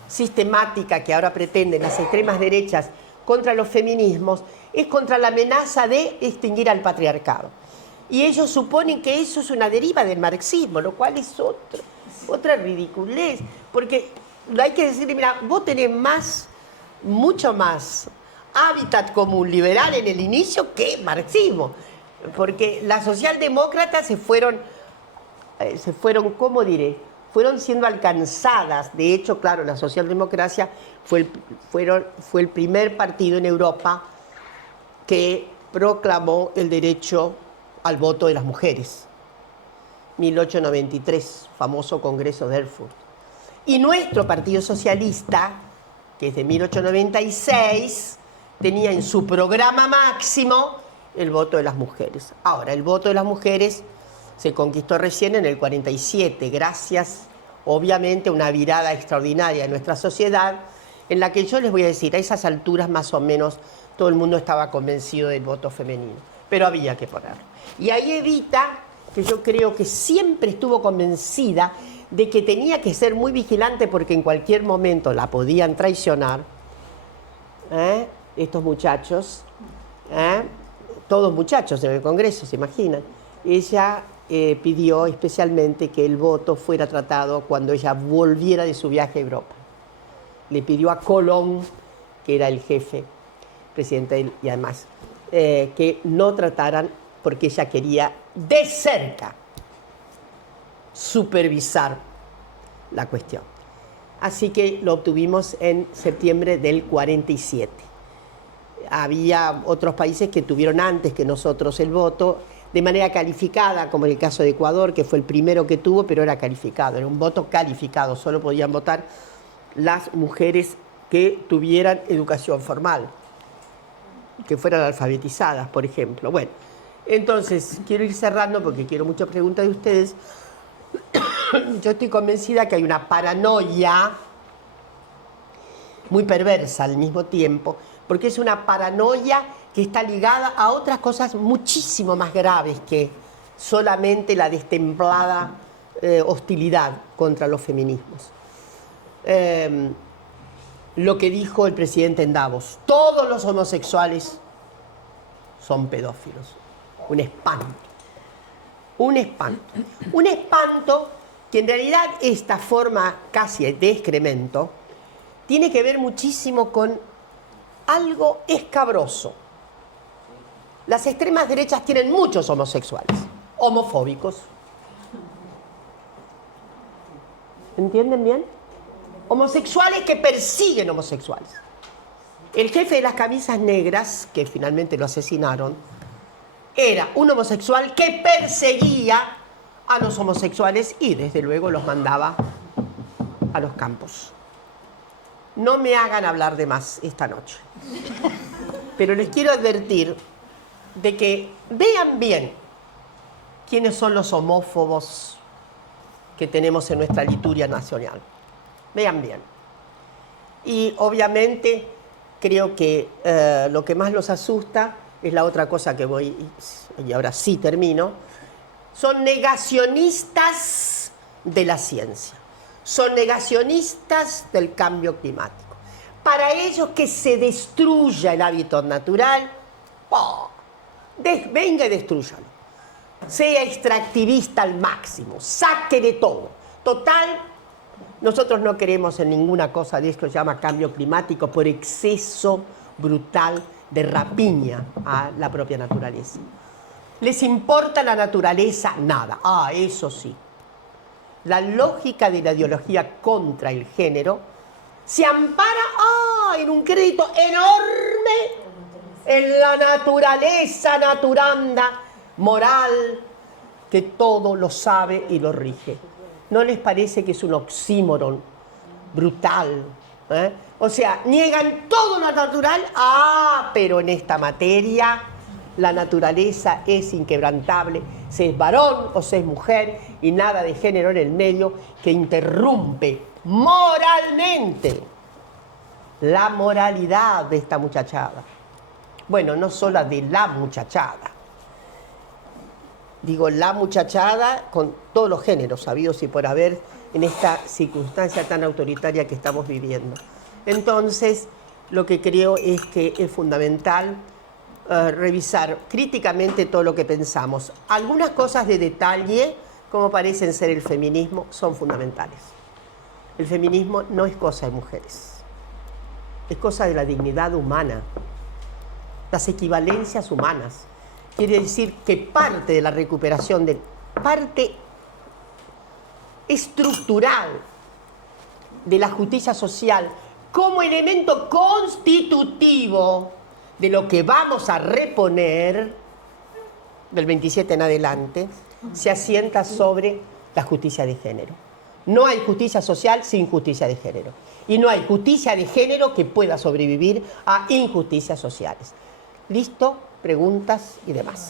sistemática que ahora pretenden las extremas derechas contra los feminismos es contra la amenaza de extinguir al patriarcado. Y ellos suponen que eso es una deriva del marxismo, lo cual es otra ridiculez. Porque hay que decirle, mira, vos tenés mucho más hábitat común liberal en el inicio que marxismo. Porque las socialdemócratas se fueron, ¿cómo diré? fueron siendo alcanzadas. De hecho, claro, la socialdemocracia fue el primer partido en Europa que proclamó el derecho al voto de las mujeres. 1893, famoso Congreso de Erfurt. Y nuestro Partido Socialista, que es de 1896, tenía en su programa máximo el voto de las mujeres. Ahora, el voto de las mujeres se conquistó recién en el 47, gracias, obviamente, a una virada extraordinaria de nuestra sociedad, en la que yo les voy a decir, a esas alturas más o menos todo el mundo estaba convencido del voto femenino, pero había que ponerlo. Y ahí Evita, que yo creo que siempre estuvo convencida de que tenía que ser muy vigilante porque en cualquier momento la podían traicionar, estos muchachos, todos muchachos en el Congreso, ¿se imaginan? Ella pidió especialmente que el voto fuera tratado cuando ella volviera de su viaje a Europa. Le pidió a Colón, que era el jefe, presidente y además, que no trataran porque ella quería de cerca supervisar la cuestión. Así que lo obtuvimos en septiembre del 47. Había otros países que tuvieron antes que nosotros el voto, de manera calificada, como en el caso de Ecuador, que fue el primero que tuvo, pero era calificado, era un voto calificado, solo podían votar las mujeres que tuvieran educación formal, que fueran alfabetizadas, por ejemplo. Bueno, entonces, quiero ir cerrando porque quiero muchas preguntas de ustedes. Yo estoy convencida que hay una paranoia muy perversa al mismo tiempo, porque es una paranoia que está ligada a otras cosas muchísimo más graves que solamente la destemplada hostilidad contra los feminismos. Lo que dijo el presidente en Davos, todos los homosexuales son pedófilos. Un espanto. Un espanto. Un espanto que en realidad esta forma casi de excremento tiene que ver muchísimo con algo escabroso. Las extremas derechas tienen muchos homosexuales, homofóbicos. ¿Entienden bien? Homosexuales que persiguen homosexuales. El jefe de las camisas negras, que finalmente lo asesinaron, era un homosexual que perseguía a los homosexuales y desde luego los mandaba a los campos. No me hagan hablar de más esta noche, pero les quiero advertir de que vean bien quiénes son los homófobos que tenemos en nuestra liturgia nacional. Vean bien. Y obviamente creo que lo que más los asusta es la otra cosa que voy, y ahora sí termino, son negacionistas de la ciencia, son negacionistas del cambio climático. Para ellos que se destruya el hábitat natural, venga y destrúyalo. Sea extractivista al máximo, sáquele todo. Total, nosotros no queremos en ninguna cosa de esto que se llama cambio climático por exceso brutal de rapiña a la propia naturaleza. ¿Les importa la naturaleza? Nada. Eso sí. La lógica de la ideología contra el género se ampara en un crédito enorme en la naturaleza naturanda moral que todo lo sabe y lo rige. ¿No les parece que es un oxímoron brutal? O sea, niegan todo lo natural, pero en esta materia la naturaleza es inquebrantable, se es varón o se es mujer, y nada de género en el medio que interrumpe moralmente la moralidad de esta muchachada. Bueno, no solo de la muchachada, digo la muchachada con todos los géneros habidos y por haber en esta circunstancia tan autoritaria que estamos viviendo. Entonces, lo que creo es que es fundamental revisar críticamente todo lo que pensamos. Algunas cosas de detalle, como parecen ser el feminismo, son fundamentales. El feminismo no es cosa de mujeres, es cosa de la dignidad humana, las equivalencias humanas. Quiere decir que parte de la recuperación, parte estructural de la justicia social como elemento constitutivo de lo que vamos a reponer del 27 en adelante, se asienta sobre la justicia de género. No hay justicia social sin justicia de género. Y no hay justicia de género que pueda sobrevivir a injusticias sociales. ¿Listo? Preguntas y demás.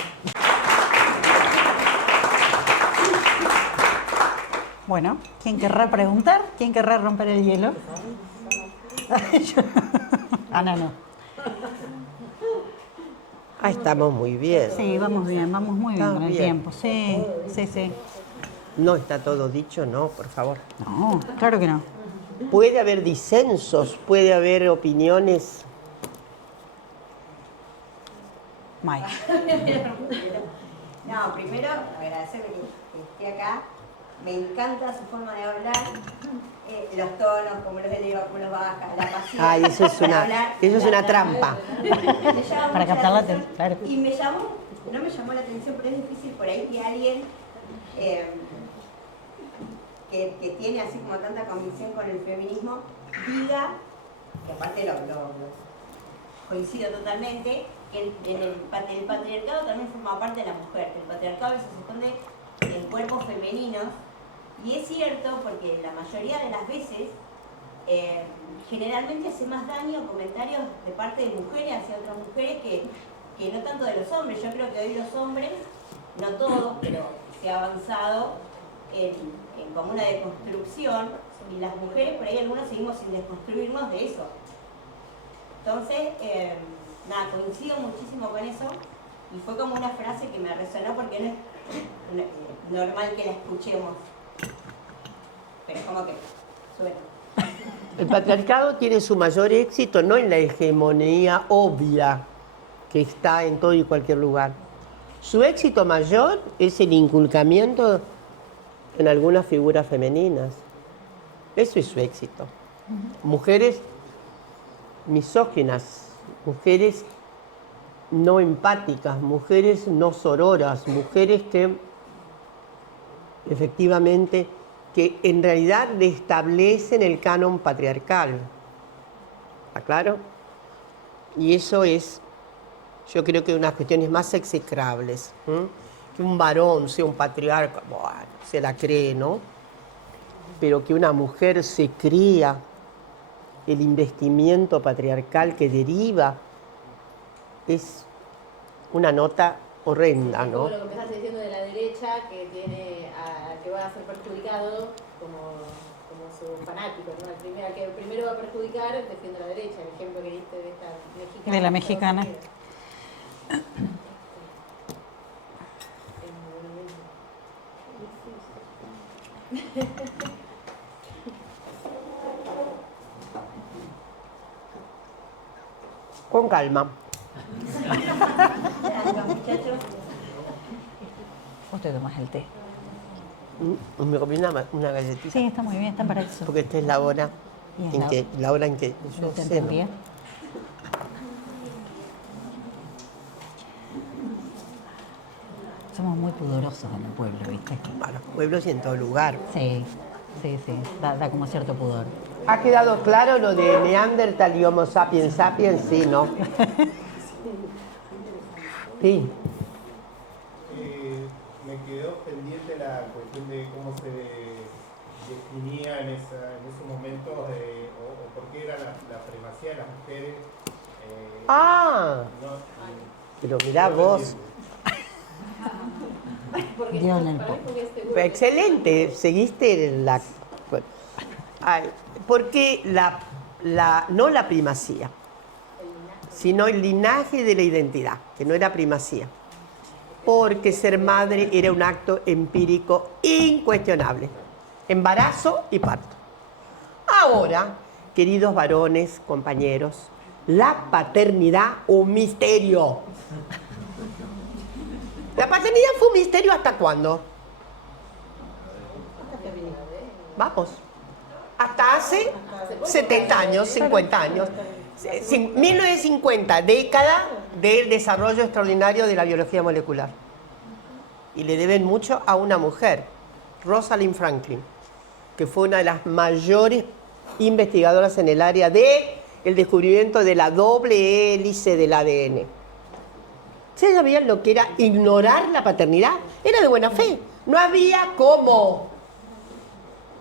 Bueno, ¿quién querrá preguntar? ¿Quién querrá romper el hielo? Ana no. Ah, estamos muy bien. Sí, vamos muy bien con el tiempo. Sí, sí, sí. No está todo dicho, no, por favor. No, claro que no. Puede haber disensos, puede haber opiniones. May. No, primero agradecerle que esté acá. Me encanta su forma de hablar, los tonos, como los eleva, como los baja, la pasión. Ay, eso es para hablar, eso es una trampa. Para captar la atención, claro. Y no me llamó la atención, pero es difícil por ahí que alguien que tiene así como tanta convicción con el feminismo diga, que aparte coincido totalmente, que el patriarcado también forma parte de la mujer, que el patriarcado a veces se esconde en cuerpos femeninos, y es cierto porque la mayoría de las veces generalmente hace más daño comentarios de parte de mujeres hacia otras mujeres que no tanto de los hombres. Yo creo que hoy los hombres, no todos, pero se ha avanzado en como una deconstrucción, y las mujeres por ahí algunos seguimos sin desconstruirnos de eso. Entonces, nada, coincido muchísimo con eso, y fue como una frase que me resonó porque no es normal que la escuchemos, pero como que suena. El patriarcado tiene su mayor éxito no en la hegemonía obvia que está en todo y cualquier lugar. Su éxito mayor es el inculcamiento en algunas figuras femeninas. Eso es su éxito. Mujeres misóginas, mujeres no empáticas, mujeres no sororas, mujeres que efectivamente, que en realidad establecen el canon patriarcal. ¿Está claro? Y eso es, yo creo que unas cuestiones más execrables. Que un varón sea un patriarca, bueno, se la cree, ¿no? Pero que una mujer se cría el investimiento patriarcal que deriva es una nota horrenda, ¿no? Como lo que empezás diciendo de la derecha, que va a ser perjudicado como su fanático, ¿no? El que primero va a perjudicar defiende a la derecha, el ejemplo que diste de esta mexicana. De la mexicana. Con calma. Muchachos. Vos te tomás el té. Me comí una galletita. Sí, está muy bien, está para eso. Porque esta es la hora Y es en que yo ¿Te ceno. entendía? Somos muy pudorosos en el pueblo, ¿viste? A los pueblos y en todo lugar. Sí, sí, sí. Da como cierto pudor. ¿Ha quedado claro lo de Neandertal y Homo sapiens sapiens? Sí, ¿no? Sí. Me quedó pendiente la cuestión de cómo se definía en esos momentos o por qué era la primacía de las mujeres. Pero mirá vos. Dios en el Excelente, seguiste la... Ay, porque no la primacía, sino el linaje de la identidad, que no era primacía. Porque ser madre era un acto empírico incuestionable. Embarazo y parto. Ahora, queridos varones, compañeros, la paternidad, un misterio. ¿La paternidad fue un misterio hasta cuándo? Vamos. Hasta hace 70 años, 50 años. 1950, década del desarrollo extraordinario de la biología molecular. Y le deben mucho a una mujer, Rosalind Franklin. que fue una de las mayores investigadoras en el área de el descubrimiento de la doble hélice del ADN. ¿Ustedes sabían lo que era ignorar la paternidad? Era de buena fe. No había cómo.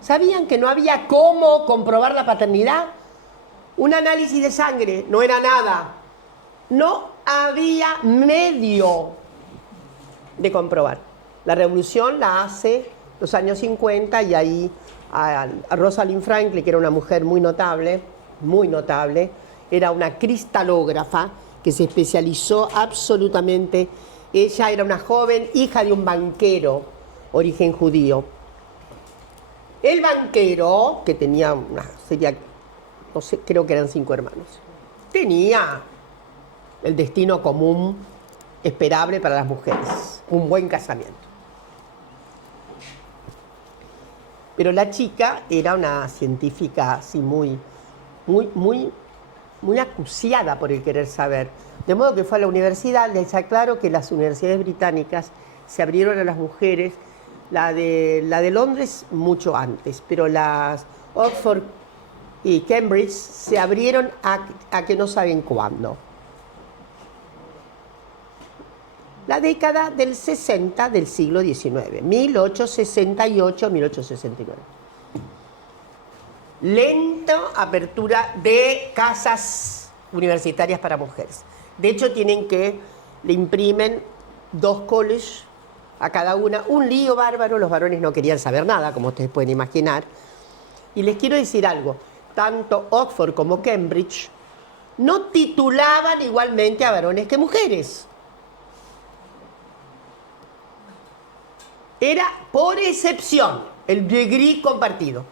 ¿Sabían que no había cómo comprobar la paternidad? Un análisis de sangre no era nada. No había medio de comprobar. La revolución la hace los años 50 y ahí a Rosalind Franklin, que era una mujer muy notable, era una cristalógrafa que se especializó absolutamente. Ella era una joven hija de un banquero, origen judío. El banquero, que tenía una serie, no sé, creo que eran 5 hermanos, tenía el destino común esperable para las mujeres, un buen casamiento. Pero la chica era una científica así muy acuciada por el querer saber. De modo que fue a la universidad. Les aclaro que las universidades británicas se abrieron a las mujeres, la de Londres mucho antes, pero las Oxford y Cambridge se abrieron a que no saben cuándo. La década del 60 del siglo XIX, 1868-1869. Lenta apertura de casas universitarias para mujeres. De hecho, le imprimen 2 colleges a cada una. Un lío bárbaro, los varones no querían saber nada, como ustedes pueden imaginar. Y les quiero decir algo, tanto Oxford como Cambridge no titulaban igualmente a varones que mujeres. Era por excepción el degree compartido.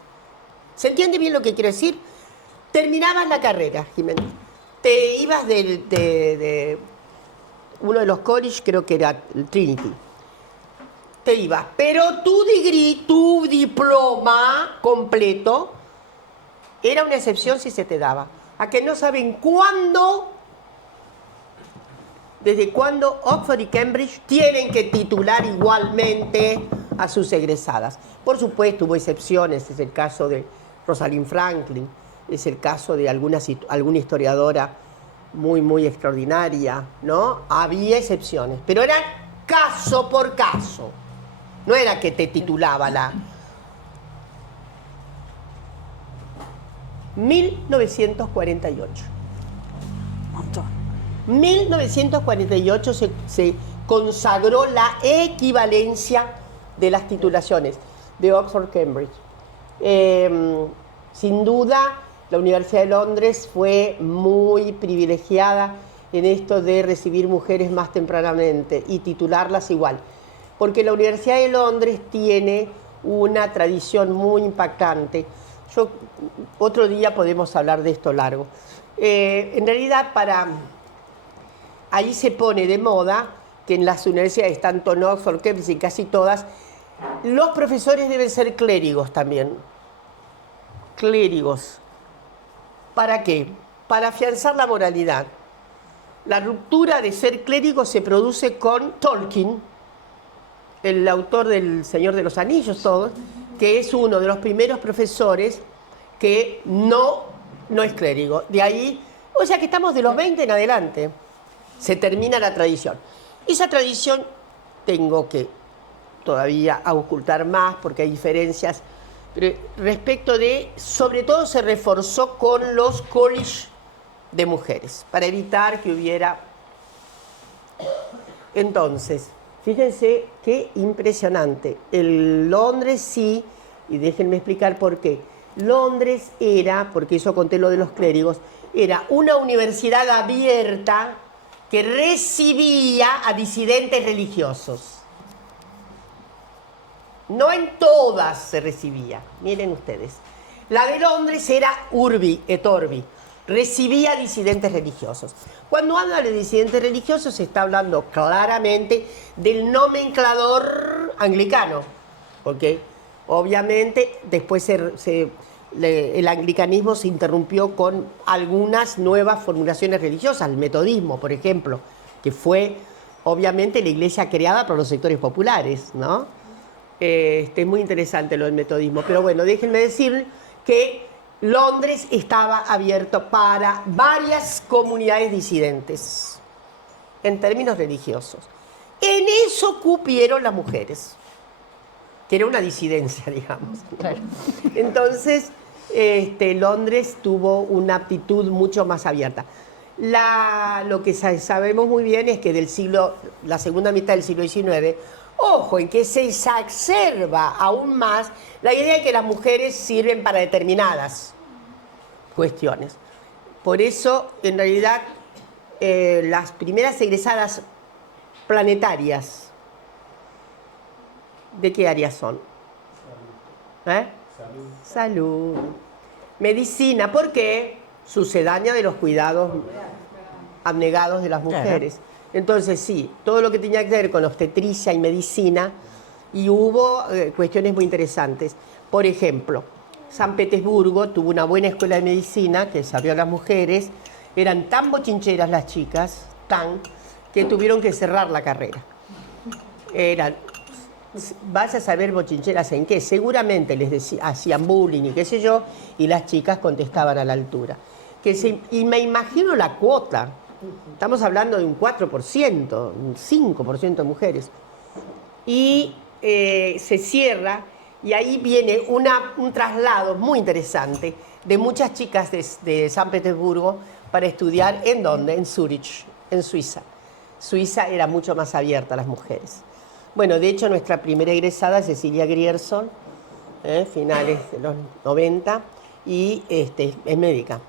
¿Se entiende bien lo que quiero decir? Terminabas la carrera, Jimena. Te ibas de uno de los colleges, creo que era el Trinity. Te ibas, pero tu degree, tu diploma completo, era una excepción si se te daba. A que no saben cuándo, desde cuándo Oxford y Cambridge tienen que titular igualmente a sus egresadas. Por supuesto, hubo excepciones, es el caso de Rosalind Franklin, es el caso de alguna historiadora muy extraordinaria, ¿no? Había excepciones, pero era caso por caso. No era que te titulaba la... 1948. Montón. 1948 se consagró la equivalencia de las titulaciones de Oxford-Cambridge. Sin duda, la Universidad de Londres fue muy privilegiada en esto de recibir mujeres más tempranamente y titularlas igual, porque la Universidad de Londres tiene una tradición muy impactante. Otro día podemos hablar de esto largo. En realidad, ahí se pone de moda que en las universidades, tanto en Oxford, Cambridge y casi todas, los profesores deben ser clérigos también. Clérigos. ¿Para qué? Para afianzar la moralidad. La ruptura de ser clérigo se produce con Tolkien, el autor del Señor de los Anillos, todos, que es uno de los primeros profesores que no es clérigo. De ahí, o sea que estamos de los 20 en adelante, se termina la tradición. Esa tradición tengo que todavía ocultar más porque hay diferencias, pero respecto de, sobre todo se reforzó con los colleges de mujeres, para evitar que hubiera... Entonces, fíjense qué impresionante. El Londres sí, y déjenme explicar por qué. Londres era, porque eso conté lo de los clérigos, era una universidad abierta que recibía a disidentes religiosos. No en todas se recibía, miren ustedes. La de Londres era urbi et orbi, recibía a disidentes religiosos. Cuando habla de disidentes religiosos se está hablando claramente del nomenclador anglicano, porque obviamente después el anglicanismo se interrumpió con algunas nuevas formulaciones religiosas, el metodismo, por ejemplo, que fue obviamente la iglesia creada por los sectores populares, ¿no? Es muy interesante lo del metodismo. Pero bueno, déjenme decir que Londres estaba abierto para varias comunidades disidentes en términos religiosos. En eso cupieron las mujeres, que era una disidencia, digamos. Claro. Entonces, Londres tuvo una aptitud mucho más abierta. Lo que sabemos muy bien es que la segunda mitad del siglo XIX, ojo, en que se exacerba aún más la idea de que las mujeres sirven para determinadas cuestiones. Por eso, en realidad, las primeras egresadas planetarias, ¿de qué áreas son? Salud. Salud. Medicina, ¿por qué? Sucedánea de los cuidados abnegados de las mujeres. Entonces, sí, todo lo que tenía que ver con obstetricia y medicina, y hubo cuestiones muy interesantes. Por ejemplo, San Petersburgo tuvo una buena escuela de medicina que se abrió a las mujeres. Eran tan bochincheras las chicas, que tuvieron que cerrar la carrera. Vas a saber bochincheras en qué. Seguramente hacían bullying y qué sé yo, y las chicas contestaban a la altura. Y me imagino la cuota. Estamos hablando de un 4%, un 5% de mujeres. Y se cierra, y ahí viene un traslado muy interesante de muchas chicas de San Petersburgo para estudiar, ¿en dónde? En Zúrich, en Suiza. Suiza era mucho más abierta a las mujeres. Bueno, de hecho, nuestra primera egresada, Cecilia Grierson, finales de los 90, y es médica.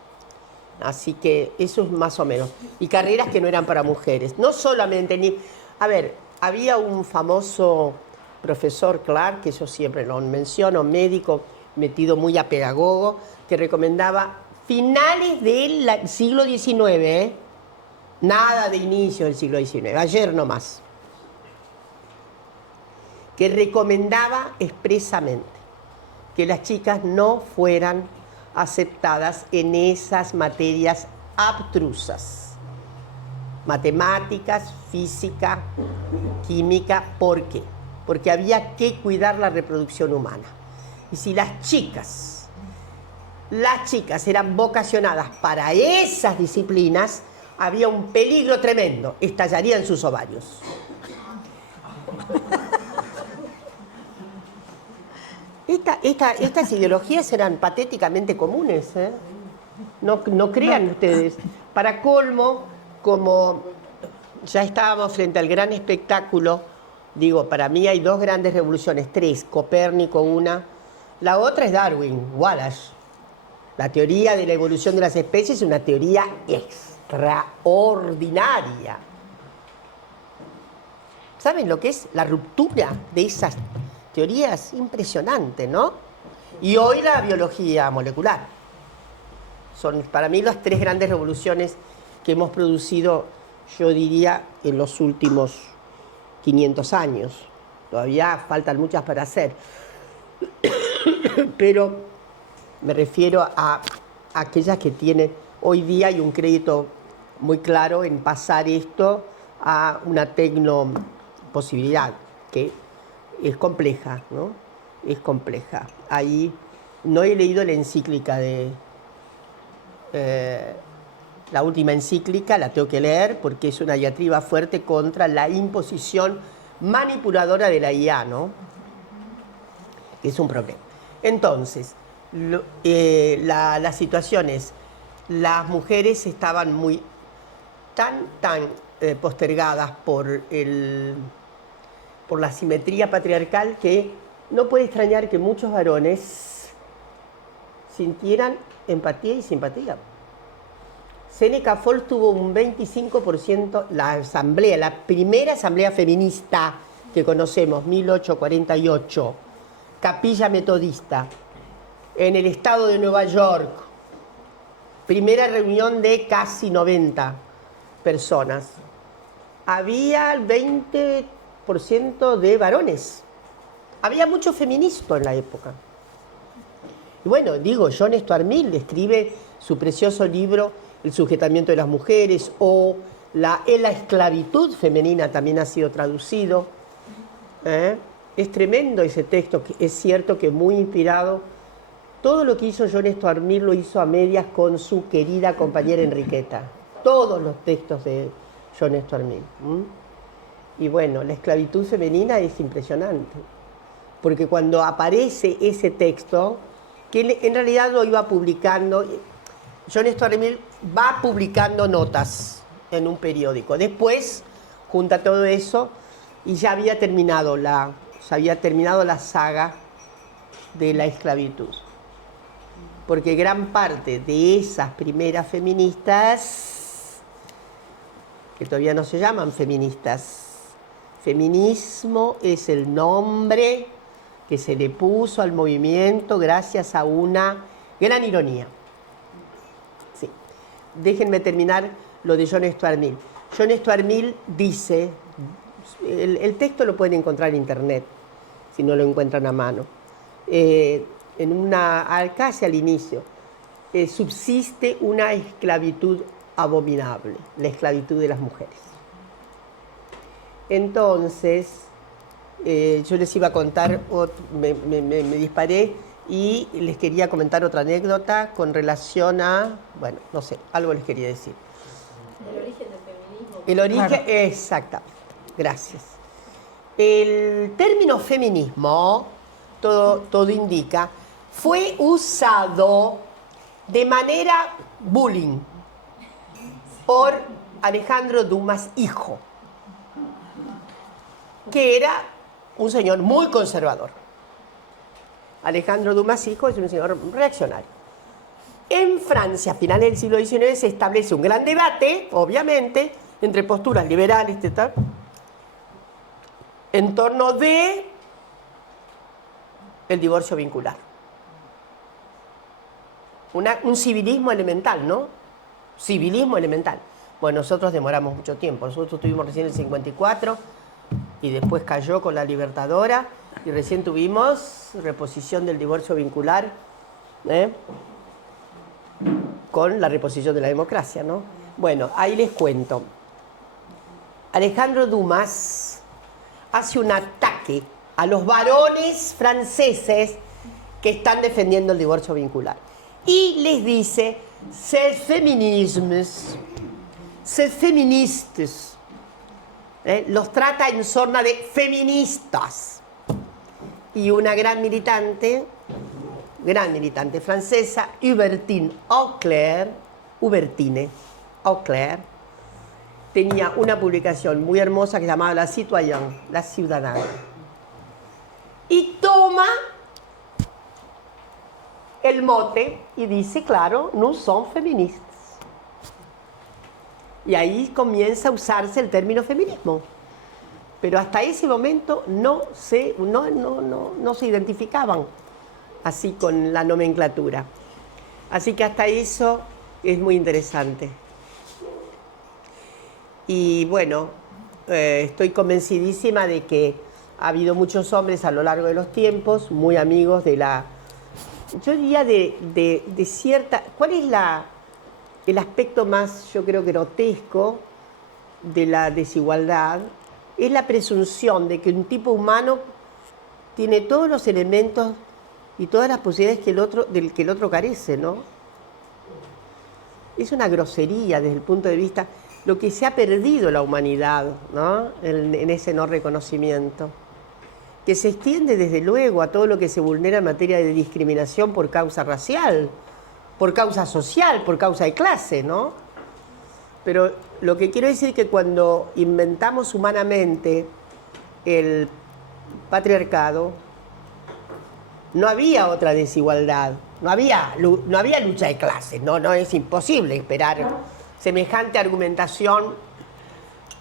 Así que eso es más o menos. Y carreras que no eran para mujeres. No solamente... A ver, había un famoso profesor Clark, que yo siempre lo menciono, médico, metido muy a pedagogo, que recomendaba finales del siglo XIX, nada de inicio del siglo XIX, ayer nomás, que recomendaba expresamente que las chicas no fueran aceptadas en esas materias abstrusas, matemáticas, física, química. ¿Por qué? Porque había que cuidar la reproducción humana. Y si las chicas eran vocacionadas para esas disciplinas, había un peligro tremendo, estallarían sus ovarios. Estas ideologías eran patéticamente comunes, ¿eh? No crean ustedes. Para colmo, como ya estábamos frente al gran espectáculo, digo, para mí hay dos grandes revoluciones, tres, Copérnico una, la otra es Darwin, Wallace. La teoría de la evolución de las especies es una teoría extraordinaria. ¿Saben lo que es la ruptura de esas teorías? Impresionante, ¿no? Y hoy la biología molecular. Son para mí las tres grandes revoluciones que hemos producido, yo diría, en los últimos 500 años. Todavía faltan muchas para hacer. Pero me refiero a aquellas que tienen hoy día, hay un crédito muy claro en pasar esto a una tecnoposibilidad que es compleja, ¿no? Es compleja. Ahí no he leído la encíclica de... la última encíclica, la tengo que leer porque es una diatriba fuerte contra la imposición manipuladora de la IA, ¿no? Es un problema. Entonces, la situación es, las mujeres estaban tan postergadas por la simetría patriarcal que no puede extrañar que muchos varones sintieran empatía y simpatía. Seneca Falls tuvo un 25%, la primera asamblea feminista que conocemos, 1848, Capilla Metodista, en el estado de Nueva York, primera reunión de casi 90 personas. Había el 20% de varones. Había mucho feminista en la época. Y bueno, digo, John Stuart Mill escribe su precioso libro El sujetamiento de las mujeres, o la esclavitud femenina también ha sido traducido. Es tremendo ese texto, que es cierto que muy inspirado. Todo lo que hizo John Stuart Mill lo hizo a medias con su querida compañera Enriqueta. Todos los textos de John Stuart Mill. Y bueno, la esclavitud femenina es impresionante. Porque cuando aparece ese texto, que él en realidad lo iba publicando, John Stuart Mill va publicando notas en un periódico. Después junta todo eso y ya había terminado la saga de la esclavitud. Porque gran parte de esas primeras feministas, que todavía no se llaman feministas, feminismo es el nombre que se le puso al movimiento gracias a una gran ironía. Sí. Déjenme terminar lo de John Stuart Mill. John Stuart Mill dice, el texto lo pueden encontrar en internet, si no lo encuentran a mano. Casi al inicio, subsiste una esclavitud abominable, la esclavitud de las mujeres. Entonces, yo les iba a contar, me disparé y les quería comentar otra anécdota con relación a, bueno, no sé, algo les quería decir. El origen del feminismo. El origen, Claro. exactamente, gracias. El término feminismo, todo indica, fue usado de manera bullying por Alejandro Dumas hijo, que era un señor muy conservador. Alejandro Dumas hijo es un señor reaccionario. En Francia, a finales del siglo XIX, se establece un gran debate, obviamente, entre posturas liberales, etc., en torno de el divorcio vincular. Un civilismo elemental, ¿no? Civilismo elemental. Bueno, nosotros demoramos mucho tiempo. Nosotros tuvimos recién el 54 y después cayó con la Libertadora y recién tuvimos reposición del divorcio vincular, con la reposición de la democracia, ¿no? Bueno, ahí les cuento. Alejandro Dumas hace un ataque a los varones franceses que están defendiendo el divorcio vincular. Y les dice, ces féminismes, ces feministes. Los trata en sorna de feministas. Y una gran militante francesa, Hubertine Auclair, tenía una publicación muy hermosa que se llamaba La Citoyenne, la ciudadana. Y toma el mote y dice, claro, no son feministas. Y ahí comienza a usarse el término feminismo. Pero hasta ese momento no se identificaban así con la nomenclatura. Así que hasta eso es muy interesante. Y bueno, estoy convencidísima de que ha habido muchos hombres a lo largo de los tiempos, muy amigos de la... Yo diría de cierta... ¿Cuál es el aspecto más, yo creo, grotesco de la desigualdad? Es la presunción de que un tipo humano tiene todos los elementos y todas las posibilidades del que el otro carece, ¿no? Es una grosería desde el punto de vista... Lo que se ha perdido la humanidad, ¿no? En ese no reconocimiento, que se extiende desde luego a todo lo que se vulnera en materia de discriminación por causa racial, por causa social, por causa de clase, ¿no? Pero lo que quiero decir es que cuando inventamos humanamente el patriarcado, no había otra desigualdad, no había lucha de clases, no es imposible esperar semejante argumentación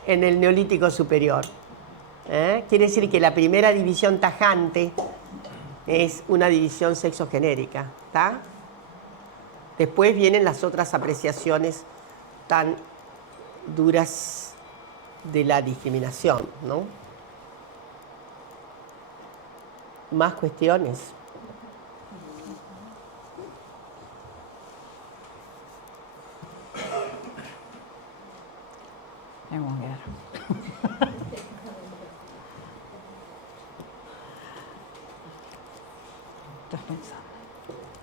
en el Neolítico superior. Quiere decir que la primera división tajante es una división sexogenérica, ¿está? Después vienen las otras apreciaciones tan duras de la discriminación, ¿no? Más cuestiones.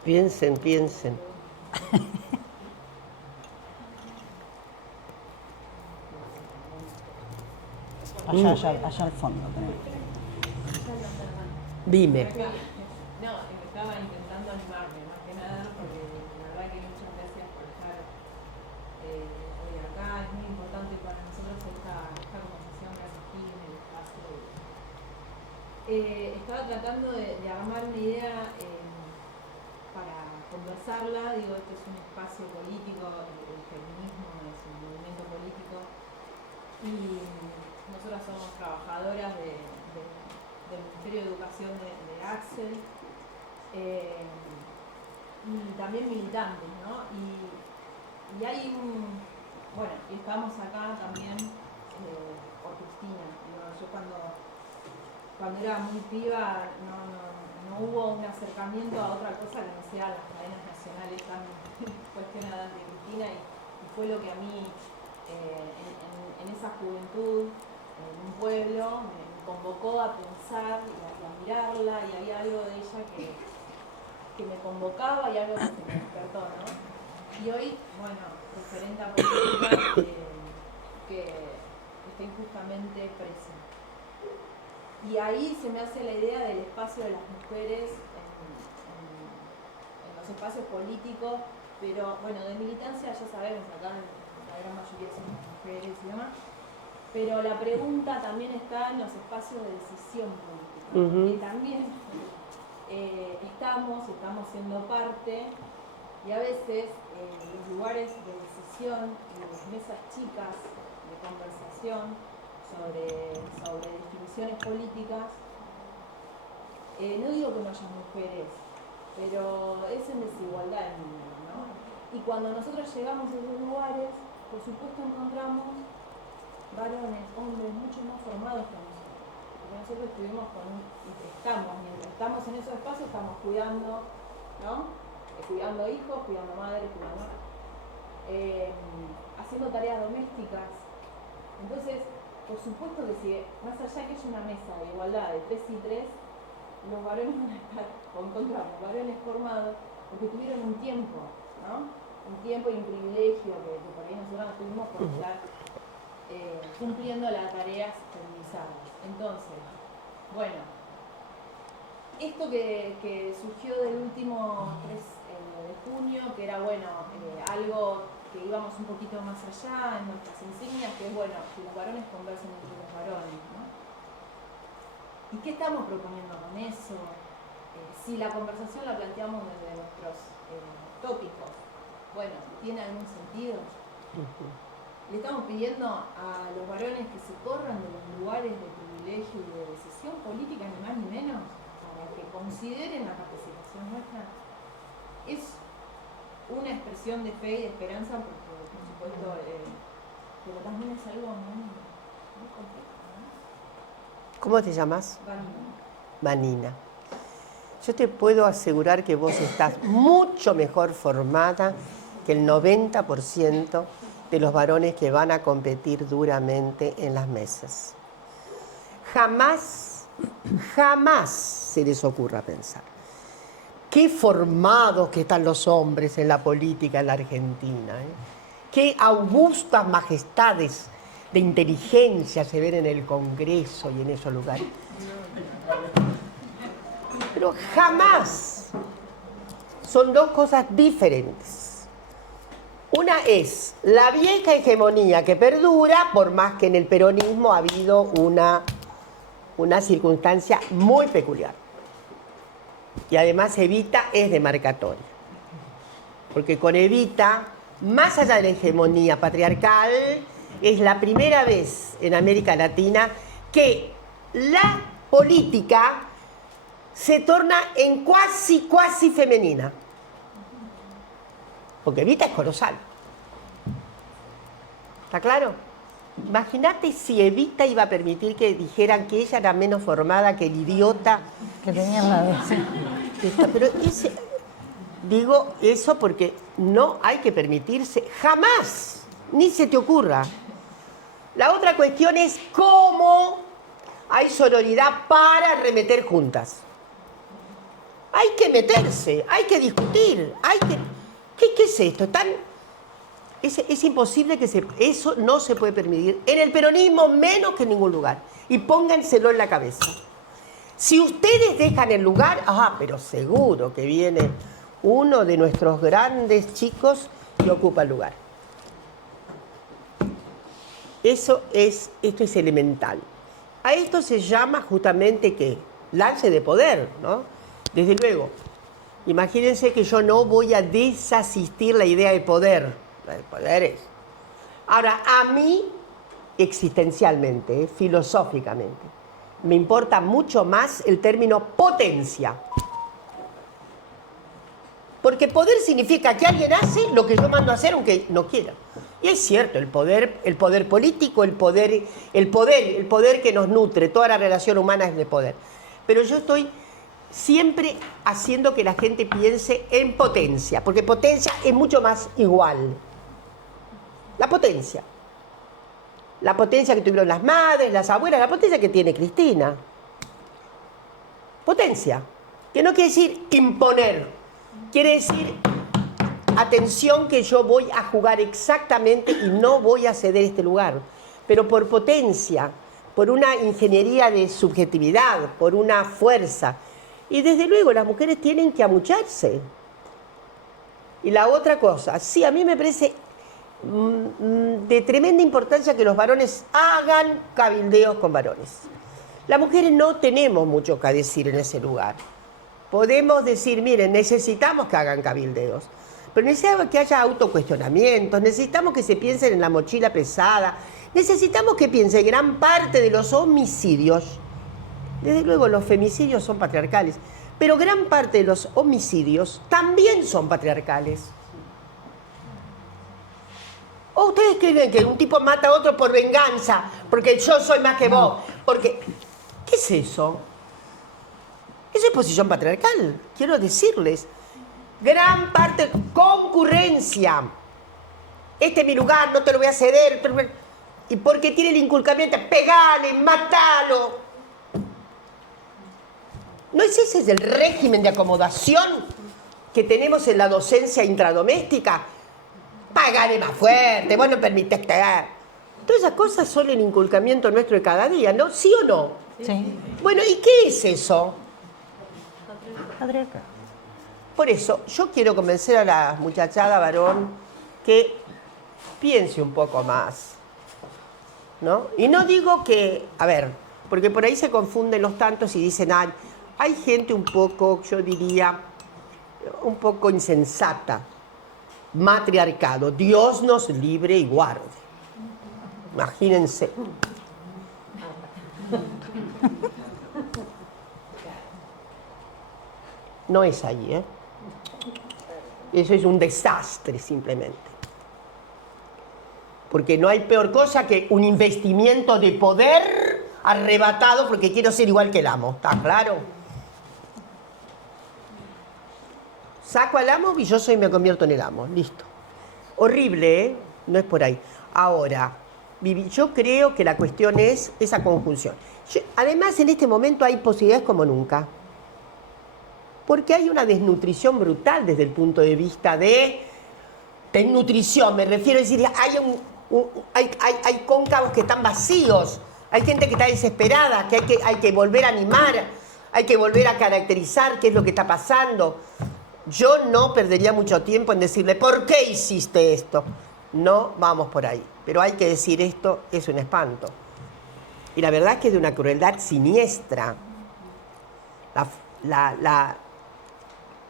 Piensen, piensen. Allá al fondo. Dime. No, estaba intentando animarme, más que nada, porque la verdad que muchas gracias por estar hoy acá. Es muy importante para nosotros esta conversación que hace aquí en el espacio. Estaba tratando de armar una idea para conversarla. Digo, este es un espacio político, el feminismo es un movimiento político y nosotras somos trabajadoras del Ministerio de Educación de Axel y también militantes, ¿no? Y hay bueno, y estamos acá también por Cristina. Digo, yo cuando era muy piba no hubo un acercamiento a otra cosa que no sea las cadenas nacionales tan cuestionadas de Cristina y fue lo que a mí en esa juventud, en un pueblo, me convocó a pensar y a mirarla, y había algo de ella que me convocaba y algo que se me despertó, ¿no? Y hoy, bueno, referente a política que está injustamente presa. Y ahí se me hace la idea del espacio de las mujeres en los espacios políticos, pero bueno, de militancia ya sabemos, acá la gran mayoría somos mujeres y demás. Pero la pregunta también está en los espacios de decisión política, que también estamos siendo parte, y a veces los lugares de decisión y las mesas chicas de conversación sobre definiciones políticas, no digo que no haya mujeres, pero es en desigualdad el número, ¿no? Y cuando nosotros llegamos a esos lugares, por supuesto encontramos varones, hombres mucho más formados que nosotros. Porque nosotros estuvimos mientras estamos en esos espacios, estamos cuidando, ¿no? Cuidando hijos, cuidando madres, haciendo tareas domésticas. Entonces, por supuesto que si, más allá que haya una mesa de igualdad de 3 y 3, los varones van a estar, o encontramos varones formados, porque tuvieron un tiempo, ¿no? Un tiempo y un privilegio que por ahí nosotros no tuvimos por estar cumpliendo las tareas feminizadas. Entonces, bueno, esto que surgió del último 3 de junio, que era, bueno, algo que íbamos un poquito más allá en nuestras insignias, que es, bueno, que los varones conversen entre los varones, ¿no? ¿Y qué estamos proponiendo con eso? Si la conversación la planteamos desde nuestros tópicos, bueno, ¿tiene algún sentido? Le estamos pidiendo a los varones que se corran de los lugares de privilegio y de decisión política, ni más ni menos, para que consideren la participación nuestra. Es una expresión de fe y de esperanza, porque por supuesto, pero también es algo muy complejo, ¿no? ¿Cómo te llamas? Vanina. Vanina. Yo te puedo asegurar que vos estás mucho mejor formada que el 90% de los varones que van a competir duramente en las mesas. Jamás se les ocurra pensar qué formados que están los hombres en la política en la Argentina, qué augustas majestades de inteligencia se ven en el Congreso y en esos lugares. Pero jamás. Son dos cosas diferentes. Una es la vieja hegemonía que perdura, por más que en el peronismo ha habido una circunstancia muy peculiar. Y además Evita es demarcatoria. Porque con Evita, más allá de la hegemonía patriarcal, es la primera vez en América Latina que la política se torna en cuasi femenina. Porque Evita es colosal. ¿Está claro? Imagínate si Evita iba a permitir que dijeran que ella era menos formada que el idiota Que tenían la vez. Pero digo eso porque no hay que permitirse, jamás, ni se te ocurra. La otra cuestión es cómo hay sororidad para arremeter juntas. Hay que meterse, hay que discutir, ¿Qué es esto? Es imposible eso no se puede permitir. En el peronismo menos que en ningún lugar. Y pónganselo en la cabeza. Si ustedes dejan el lugar, pero seguro que viene uno de nuestros grandes chicos y ocupa el lugar. Esto es elemental. A esto se llama justamente ¿qué? Lance de poder, ¿no? Desde luego, imagínense que yo no voy a desasistir la idea de poder. La de poder es. Ahora, a mí, existencialmente, filosóficamente, me importa mucho más el término potencia. Porque poder significa que alguien hace lo que yo mando a hacer aunque no quiera. Y es cierto, el poder político, el poder que nos nutre, toda la relación humana es de poder. Pero yo estoy siempre haciendo que la gente piense en potencia, porque potencia es mucho más igual. La potencia que tuvieron las madres, las abuelas, la potencia que tiene Cristina. Potencia, que no quiere decir imponer, quiere decir atención que yo voy a jugar exactamente y no voy a ceder este lugar, pero por potencia, por una ingeniería de subjetividad, por una fuerza. Y desde luego las mujeres tienen que amucharse. Y la otra cosa, sí, a mí me parece de tremenda importancia que los varones hagan cabildeos con varones. Las mujeres no tenemos mucho que decir en ese lugar. Podemos decir, miren, necesitamos que hagan cabildeos, pero necesitamos que haya autocuestionamientos, necesitamos que se piensen en la mochila pesada, necesitamos que piense gran parte de los homicidios. Desde luego los femicidios son patriarcales, pero gran parte de los homicidios también son patriarcales. ¿O ustedes creen que un tipo mata a otro por venganza? Porque yo soy más que vos. Porque, ¿qué es eso? Eso es posición patriarcal, quiero decirles. Gran parte, concurrencia. Este es mi lugar, no te lo voy a ceder. Y porque tiene el inculcamiento, pegale, matalo. ¿No es ese el régimen de acomodación que tenemos en la docencia intradoméstica? Pagale más fuerte, vos no permités cagar. Todas esas cosas son el inculcamiento nuestro de cada día, ¿no? ¿Sí o no? Sí. Bueno, ¿y qué es eso? Patriarca. Por eso, yo quiero convencer a la muchachada varón que piense un poco más, ¿no? Y no digo que, a ver, porque por ahí se confunden los tantos y dicen, ay, hay gente un poco, yo diría, un poco insensata. Matriarcado, Dios nos libre y guarde. Imagínense. No es allí, ¿eh? Eso es un desastre simplemente. Porque no hay peor cosa que un investimiento de poder arrebatado porque quiero ser igual que el amo, ¿está claro? Saco al amo y yo me convierto en el amo, listo. Horrible, ¿eh? No es por ahí. Ahora, yo creo que la cuestión es esa conjunción. Además, en este momento hay posibilidades como nunca. Porque hay una desnutrición brutal desde el punto de vista de nutrición. Me refiero a decir, hay cóncavos que están vacíos. Hay gente que está desesperada, que hay que volver a animar, hay que volver a caracterizar qué es lo que está pasando. Yo no perdería mucho tiempo en decirle, ¿por qué hiciste esto? No vamos por ahí. Pero hay que decir esto, es un espanto. Y la verdad es que es de una crueldad siniestra.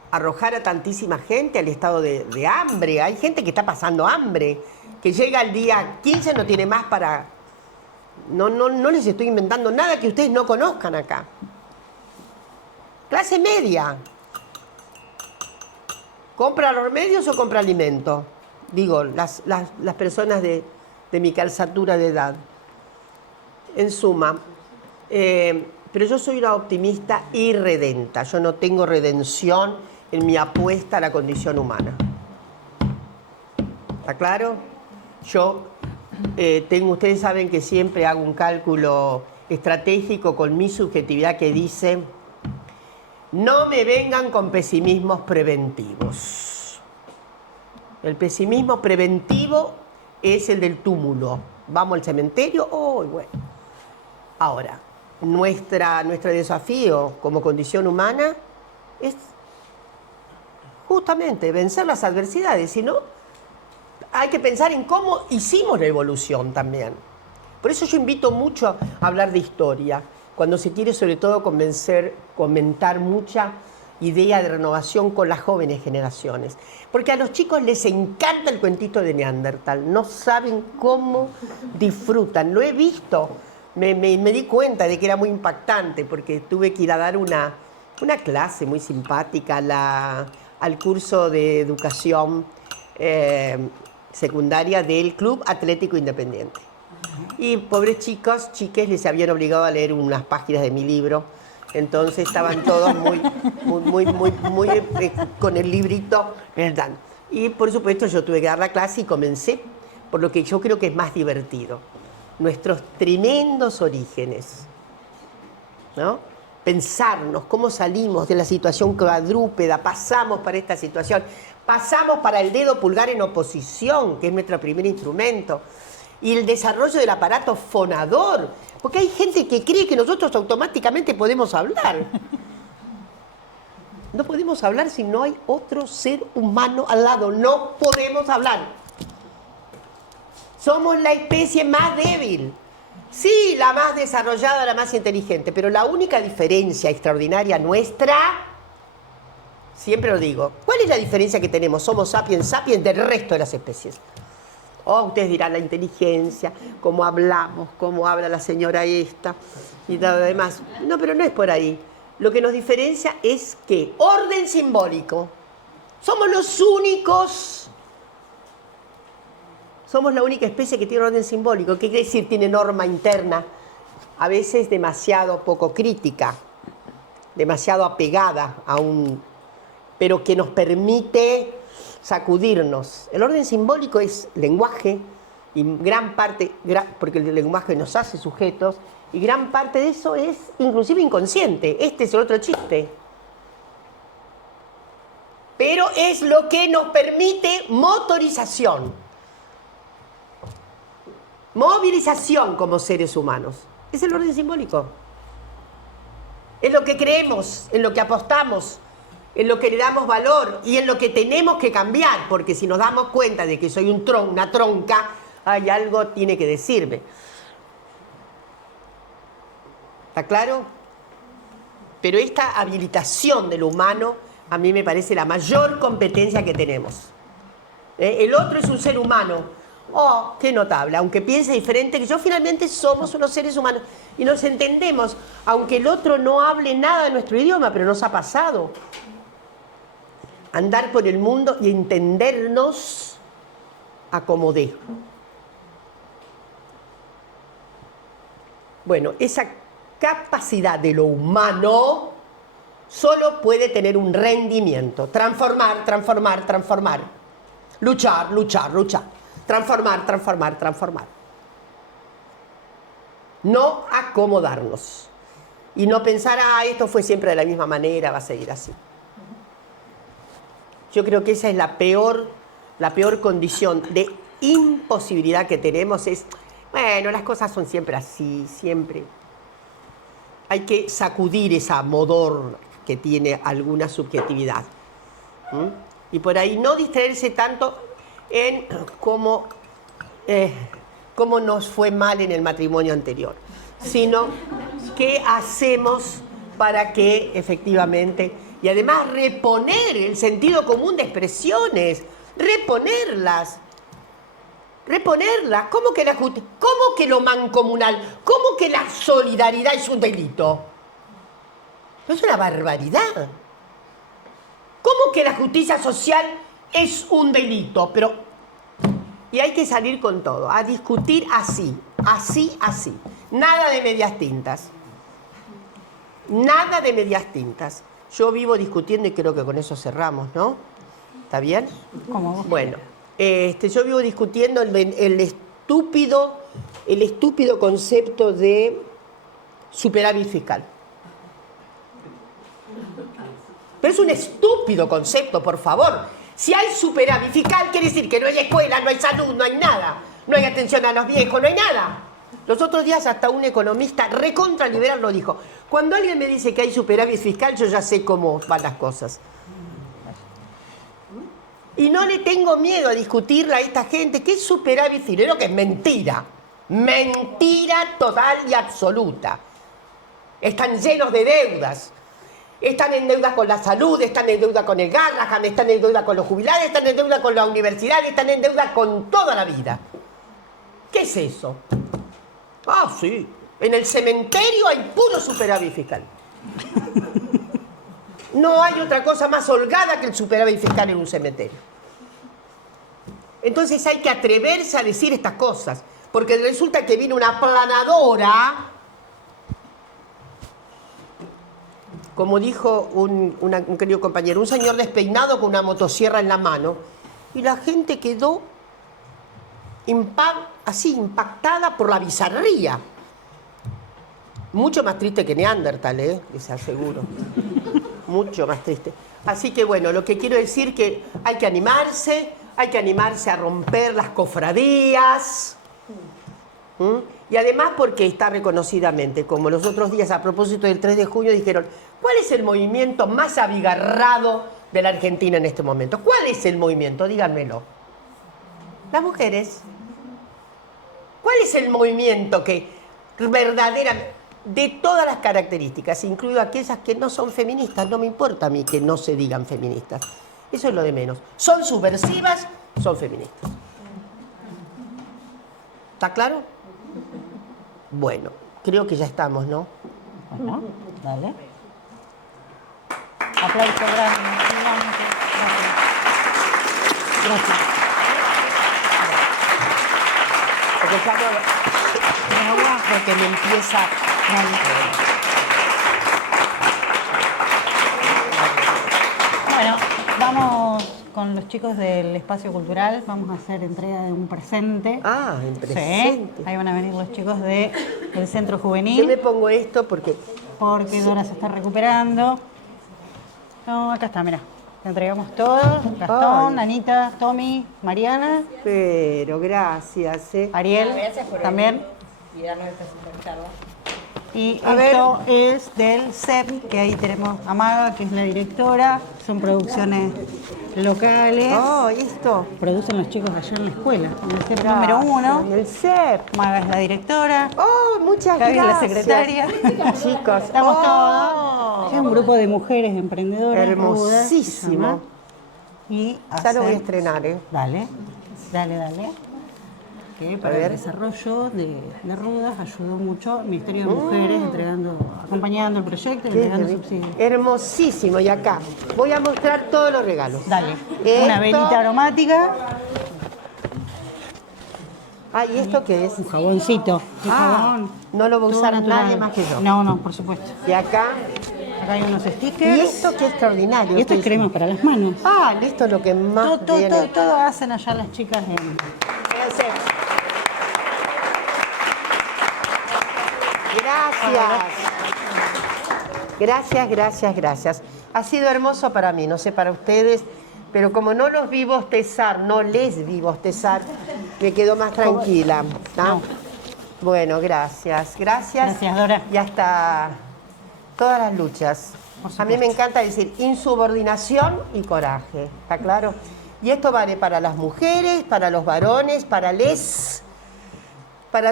Arrojar a tantísima gente al estado de hambre. Hay gente que está pasando hambre, que llega el día 15, no tiene más para... No les estoy inventando nada que ustedes no conozcan acá. Clase media. ¿Compra los remedios o compra alimento? Digo, las personas de mi calzatura de edad. En suma, pero yo soy una optimista irredenta. Yo no tengo redención en mi apuesta a la condición humana. ¿Está claro? Yo ustedes saben que siempre hago un cálculo estratégico con mi subjetividad que dice, No me vengan con pesimismos preventivos. El pesimismo preventivo es el del túmulo. Vamos al cementerio, bueno. Ahora, nuestro desafío como condición humana es justamente vencer las adversidades, si no, hay que pensar en cómo hicimos la evolución también. Por eso yo invito mucho a hablar de historia, cuando se quiere sobre todo comentar mucha idea de renovación con las jóvenes generaciones. Porque a los chicos les encanta el cuentito de Neandertal, no saben cómo disfrutan. Lo he visto, me di cuenta de que era muy impactante, porque tuve que ir a dar una clase muy simpática al curso de educación secundaria del Club Atlético Independiente. Y pobres chicos, chiques, les habían obligado a leer unas páginas de mi libro. Entonces estaban todos muy con el librito, ¿verdad? Y por supuesto yo tuve que dar la clase y comencé por lo que yo creo que es más divertido. Nuestros tremendos orígenes, ¿no? Pensarnos cómo salimos de la situación cuadrúpeda, pasamos para esta situación, pasamos para el dedo pulgar en oposición, que es nuestro primer instrumento, y el desarrollo del aparato fonador, porque hay gente que cree que nosotros automáticamente podemos hablar. No podemos hablar si no hay otro ser humano al lado, no podemos hablar. Somos la especie más débil. Sí, la más desarrollada, la más inteligente, pero la única diferencia extraordinaria nuestra, siempre lo digo, ¿cuál es la diferencia que tenemos Homo sapiens sapiens del resto de las especies? Ustedes dirán la inteligencia, cómo hablamos, cómo habla la señora esta y todo lo demás. No, pero no es por ahí. Lo que nos diferencia es que orden simbólico. Somos los únicos. Somos la única especie que tiene orden simbólico. ¿Qué quiere decir? Tiene norma interna. A veces demasiado poco crítica, demasiado apegada a pero que nos permite sacudirnos. El orden simbólico es lenguaje, y gran parte, porque el lenguaje nos hace sujetos, y gran parte de eso es inclusive inconsciente. Este es el otro chiste. Pero es lo que nos permite motorización. Movilización como seres humanos. Es el orden simbólico. Es lo que creemos, en lo que apostamos, en lo que le damos valor y en lo que tenemos que cambiar, porque si nos damos cuenta de que soy una tronca, hay algo tiene que decirme. ¿Está claro? Pero esta habilitación del humano a mí me parece la mayor competencia que tenemos. El otro es un ser humano. Qué notable, aunque piense diferente que yo, finalmente somos unos seres humanos y nos entendemos, aunque el otro no hable nada de nuestro idioma, pero nos ha pasado. Andar por el mundo y entendernos a como dé. Bueno, esa capacidad de lo humano solo puede tener un rendimiento. Transformar, transformar, transformar. Luchar, luchar, luchar. Transformar, transformar, transformar. No acomodarnos. Y no pensar, esto fue siempre de la misma manera, va a seguir así. Yo creo que esa es la peor condición de imposibilidad que tenemos. Es, bueno, las cosas son siempre así, siempre. Hay que sacudir esa modorra que tiene alguna subjetividad. Y por ahí no distraerse tanto en cómo nos fue mal en el matrimonio anterior, sino qué hacemos para que efectivamente... Y además reponer el sentido común de expresiones, reponerlas. ¿Cómo que lo mancomunal? ¿Cómo que la solidaridad es un delito? Es una barbaridad. ¿Cómo que la justicia social es un delito? Y hay que salir con todo, a discutir así, así, así. Nada de medias tintas. Nada de medias tintas. Yo vivo discutiendo y creo que con eso cerramos, ¿no? ¿Está bien? ¿Cómo? Bueno, yo vivo discutiendo el estúpido concepto de superávit fiscal. Pero es un estúpido concepto, por favor. Si hay superávit fiscal, quiere decir que no hay escuela, no hay salud, no hay nada. No hay atención a los viejos, no hay nada. Los otros días hasta un economista recontraliberal lo dijo. Cuando alguien me dice que hay superávit fiscal, yo ya sé cómo van las cosas. Y no le tengo miedo a discutirle a esta gente que es superávit fiscal, que es mentira. Mentira total y absoluta. Están llenos de deudas. Están en deuda con la salud, están en deuda con el Garrahan, están en deuda con los jubilados, están en deuda con la universidad, están en deuda con toda la vida. ¿Qué es eso? Ah, sí. En el cementerio hay puro superávit fiscal. No hay otra cosa más holgada que el superávit fiscal en un cementerio. Entonces hay que atreverse a decir estas cosas, porque resulta que viene una aplanadora, como dijo un querido compañero, un señor despeinado con una motosierra en la mano, y la gente quedó así impactada por la bizarría. Mucho más triste que Neandertal, les aseguro. Mucho más triste. Así que bueno, lo que quiero decir que hay que animarse a romper las cofradías. Y además porque está reconocidamente, como los otros días a propósito del 3 de junio dijeron, ¿cuál es el movimiento más abigarrado de la Argentina en este momento? ¿Cuál es el movimiento? Díganmelo. Las mujeres. ¿Cuál es el movimiento que verdaderamente, de todas las características, incluido aquellas que no son feministas, no me importa a mí que no se digan feministas, eso es lo de menos, son subversivas, son feministas. ¿Está claro? Bueno, creo que ya estamos, ¿no? Bueno, dale. Aplauso grande. Gracias. Porque ya no, porque me empieza... Bueno, vamos con los chicos del espacio cultural, vamos a hacer entrega de un presente. Ah, en presente. Sí, ahí van a venir los chicos del Centro Yo Juvenil, me pongo esto porque... porque Dora se está recuperando. No, acá está, mira. Te entregamos todo. Gastón, Ay. Anita, Tommy, Mariana, Pero gracias, Ariel, Gracias por también. y darnos esta super charla. Y A esto es del CEP, que ahí tenemos a Maga, que es la directora. Son producciones locales. Oh, esto. Producen los chicos allá en la escuela, en el CEP número 1. El CEP. Maga es la directora. Oh, muchas Gaby es la gracias. secretaria. Chicos. Estamos oh. todos. Es un grupo de mujeres emprendedoras. rudas, se Hermosísimo. llama. Y Ya lo voy a hacen- estrenar, Dale. Que para ver. el desarrollo de rudas ayudó mucho el Ministerio de Mujeres acompañando el proyecto y entregando subsidios. Hermosísimo. Y acá voy a mostrar todos los regalos. Dale. Esto- Una velita aromática, Ah, ¿y esto qué es? un jaboncito. Un jabón. No lo va a todo usar natural. nadie más que yo. No, por supuesto. Y acá. Acá hay unos ¿Y stickers. esto qué extraordinario? Y esto es ¿Qué crema para las manos. Ah, esto es lo que más viene. Todo hacen allá las chicas en... Gracias. Ha sido hermoso para mí, no sé para ustedes, pero como no los vi bostezar, no les vi bostezar, me quedo más tranquila. ¿tá? No. Bueno, gracias. Gracias, Dora. Y hasta todas las luchas. Por A mí me supuesto. encanta decir insubordinación y coraje, ¿está claro? Y esto vale para las mujeres, para los varones, para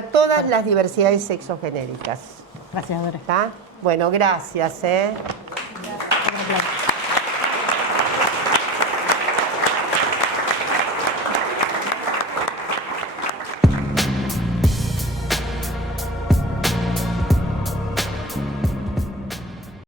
todas las diversidades sexogenéricas. Gracias, Dora. ¿Está? Bueno, gracias. Un aplauso.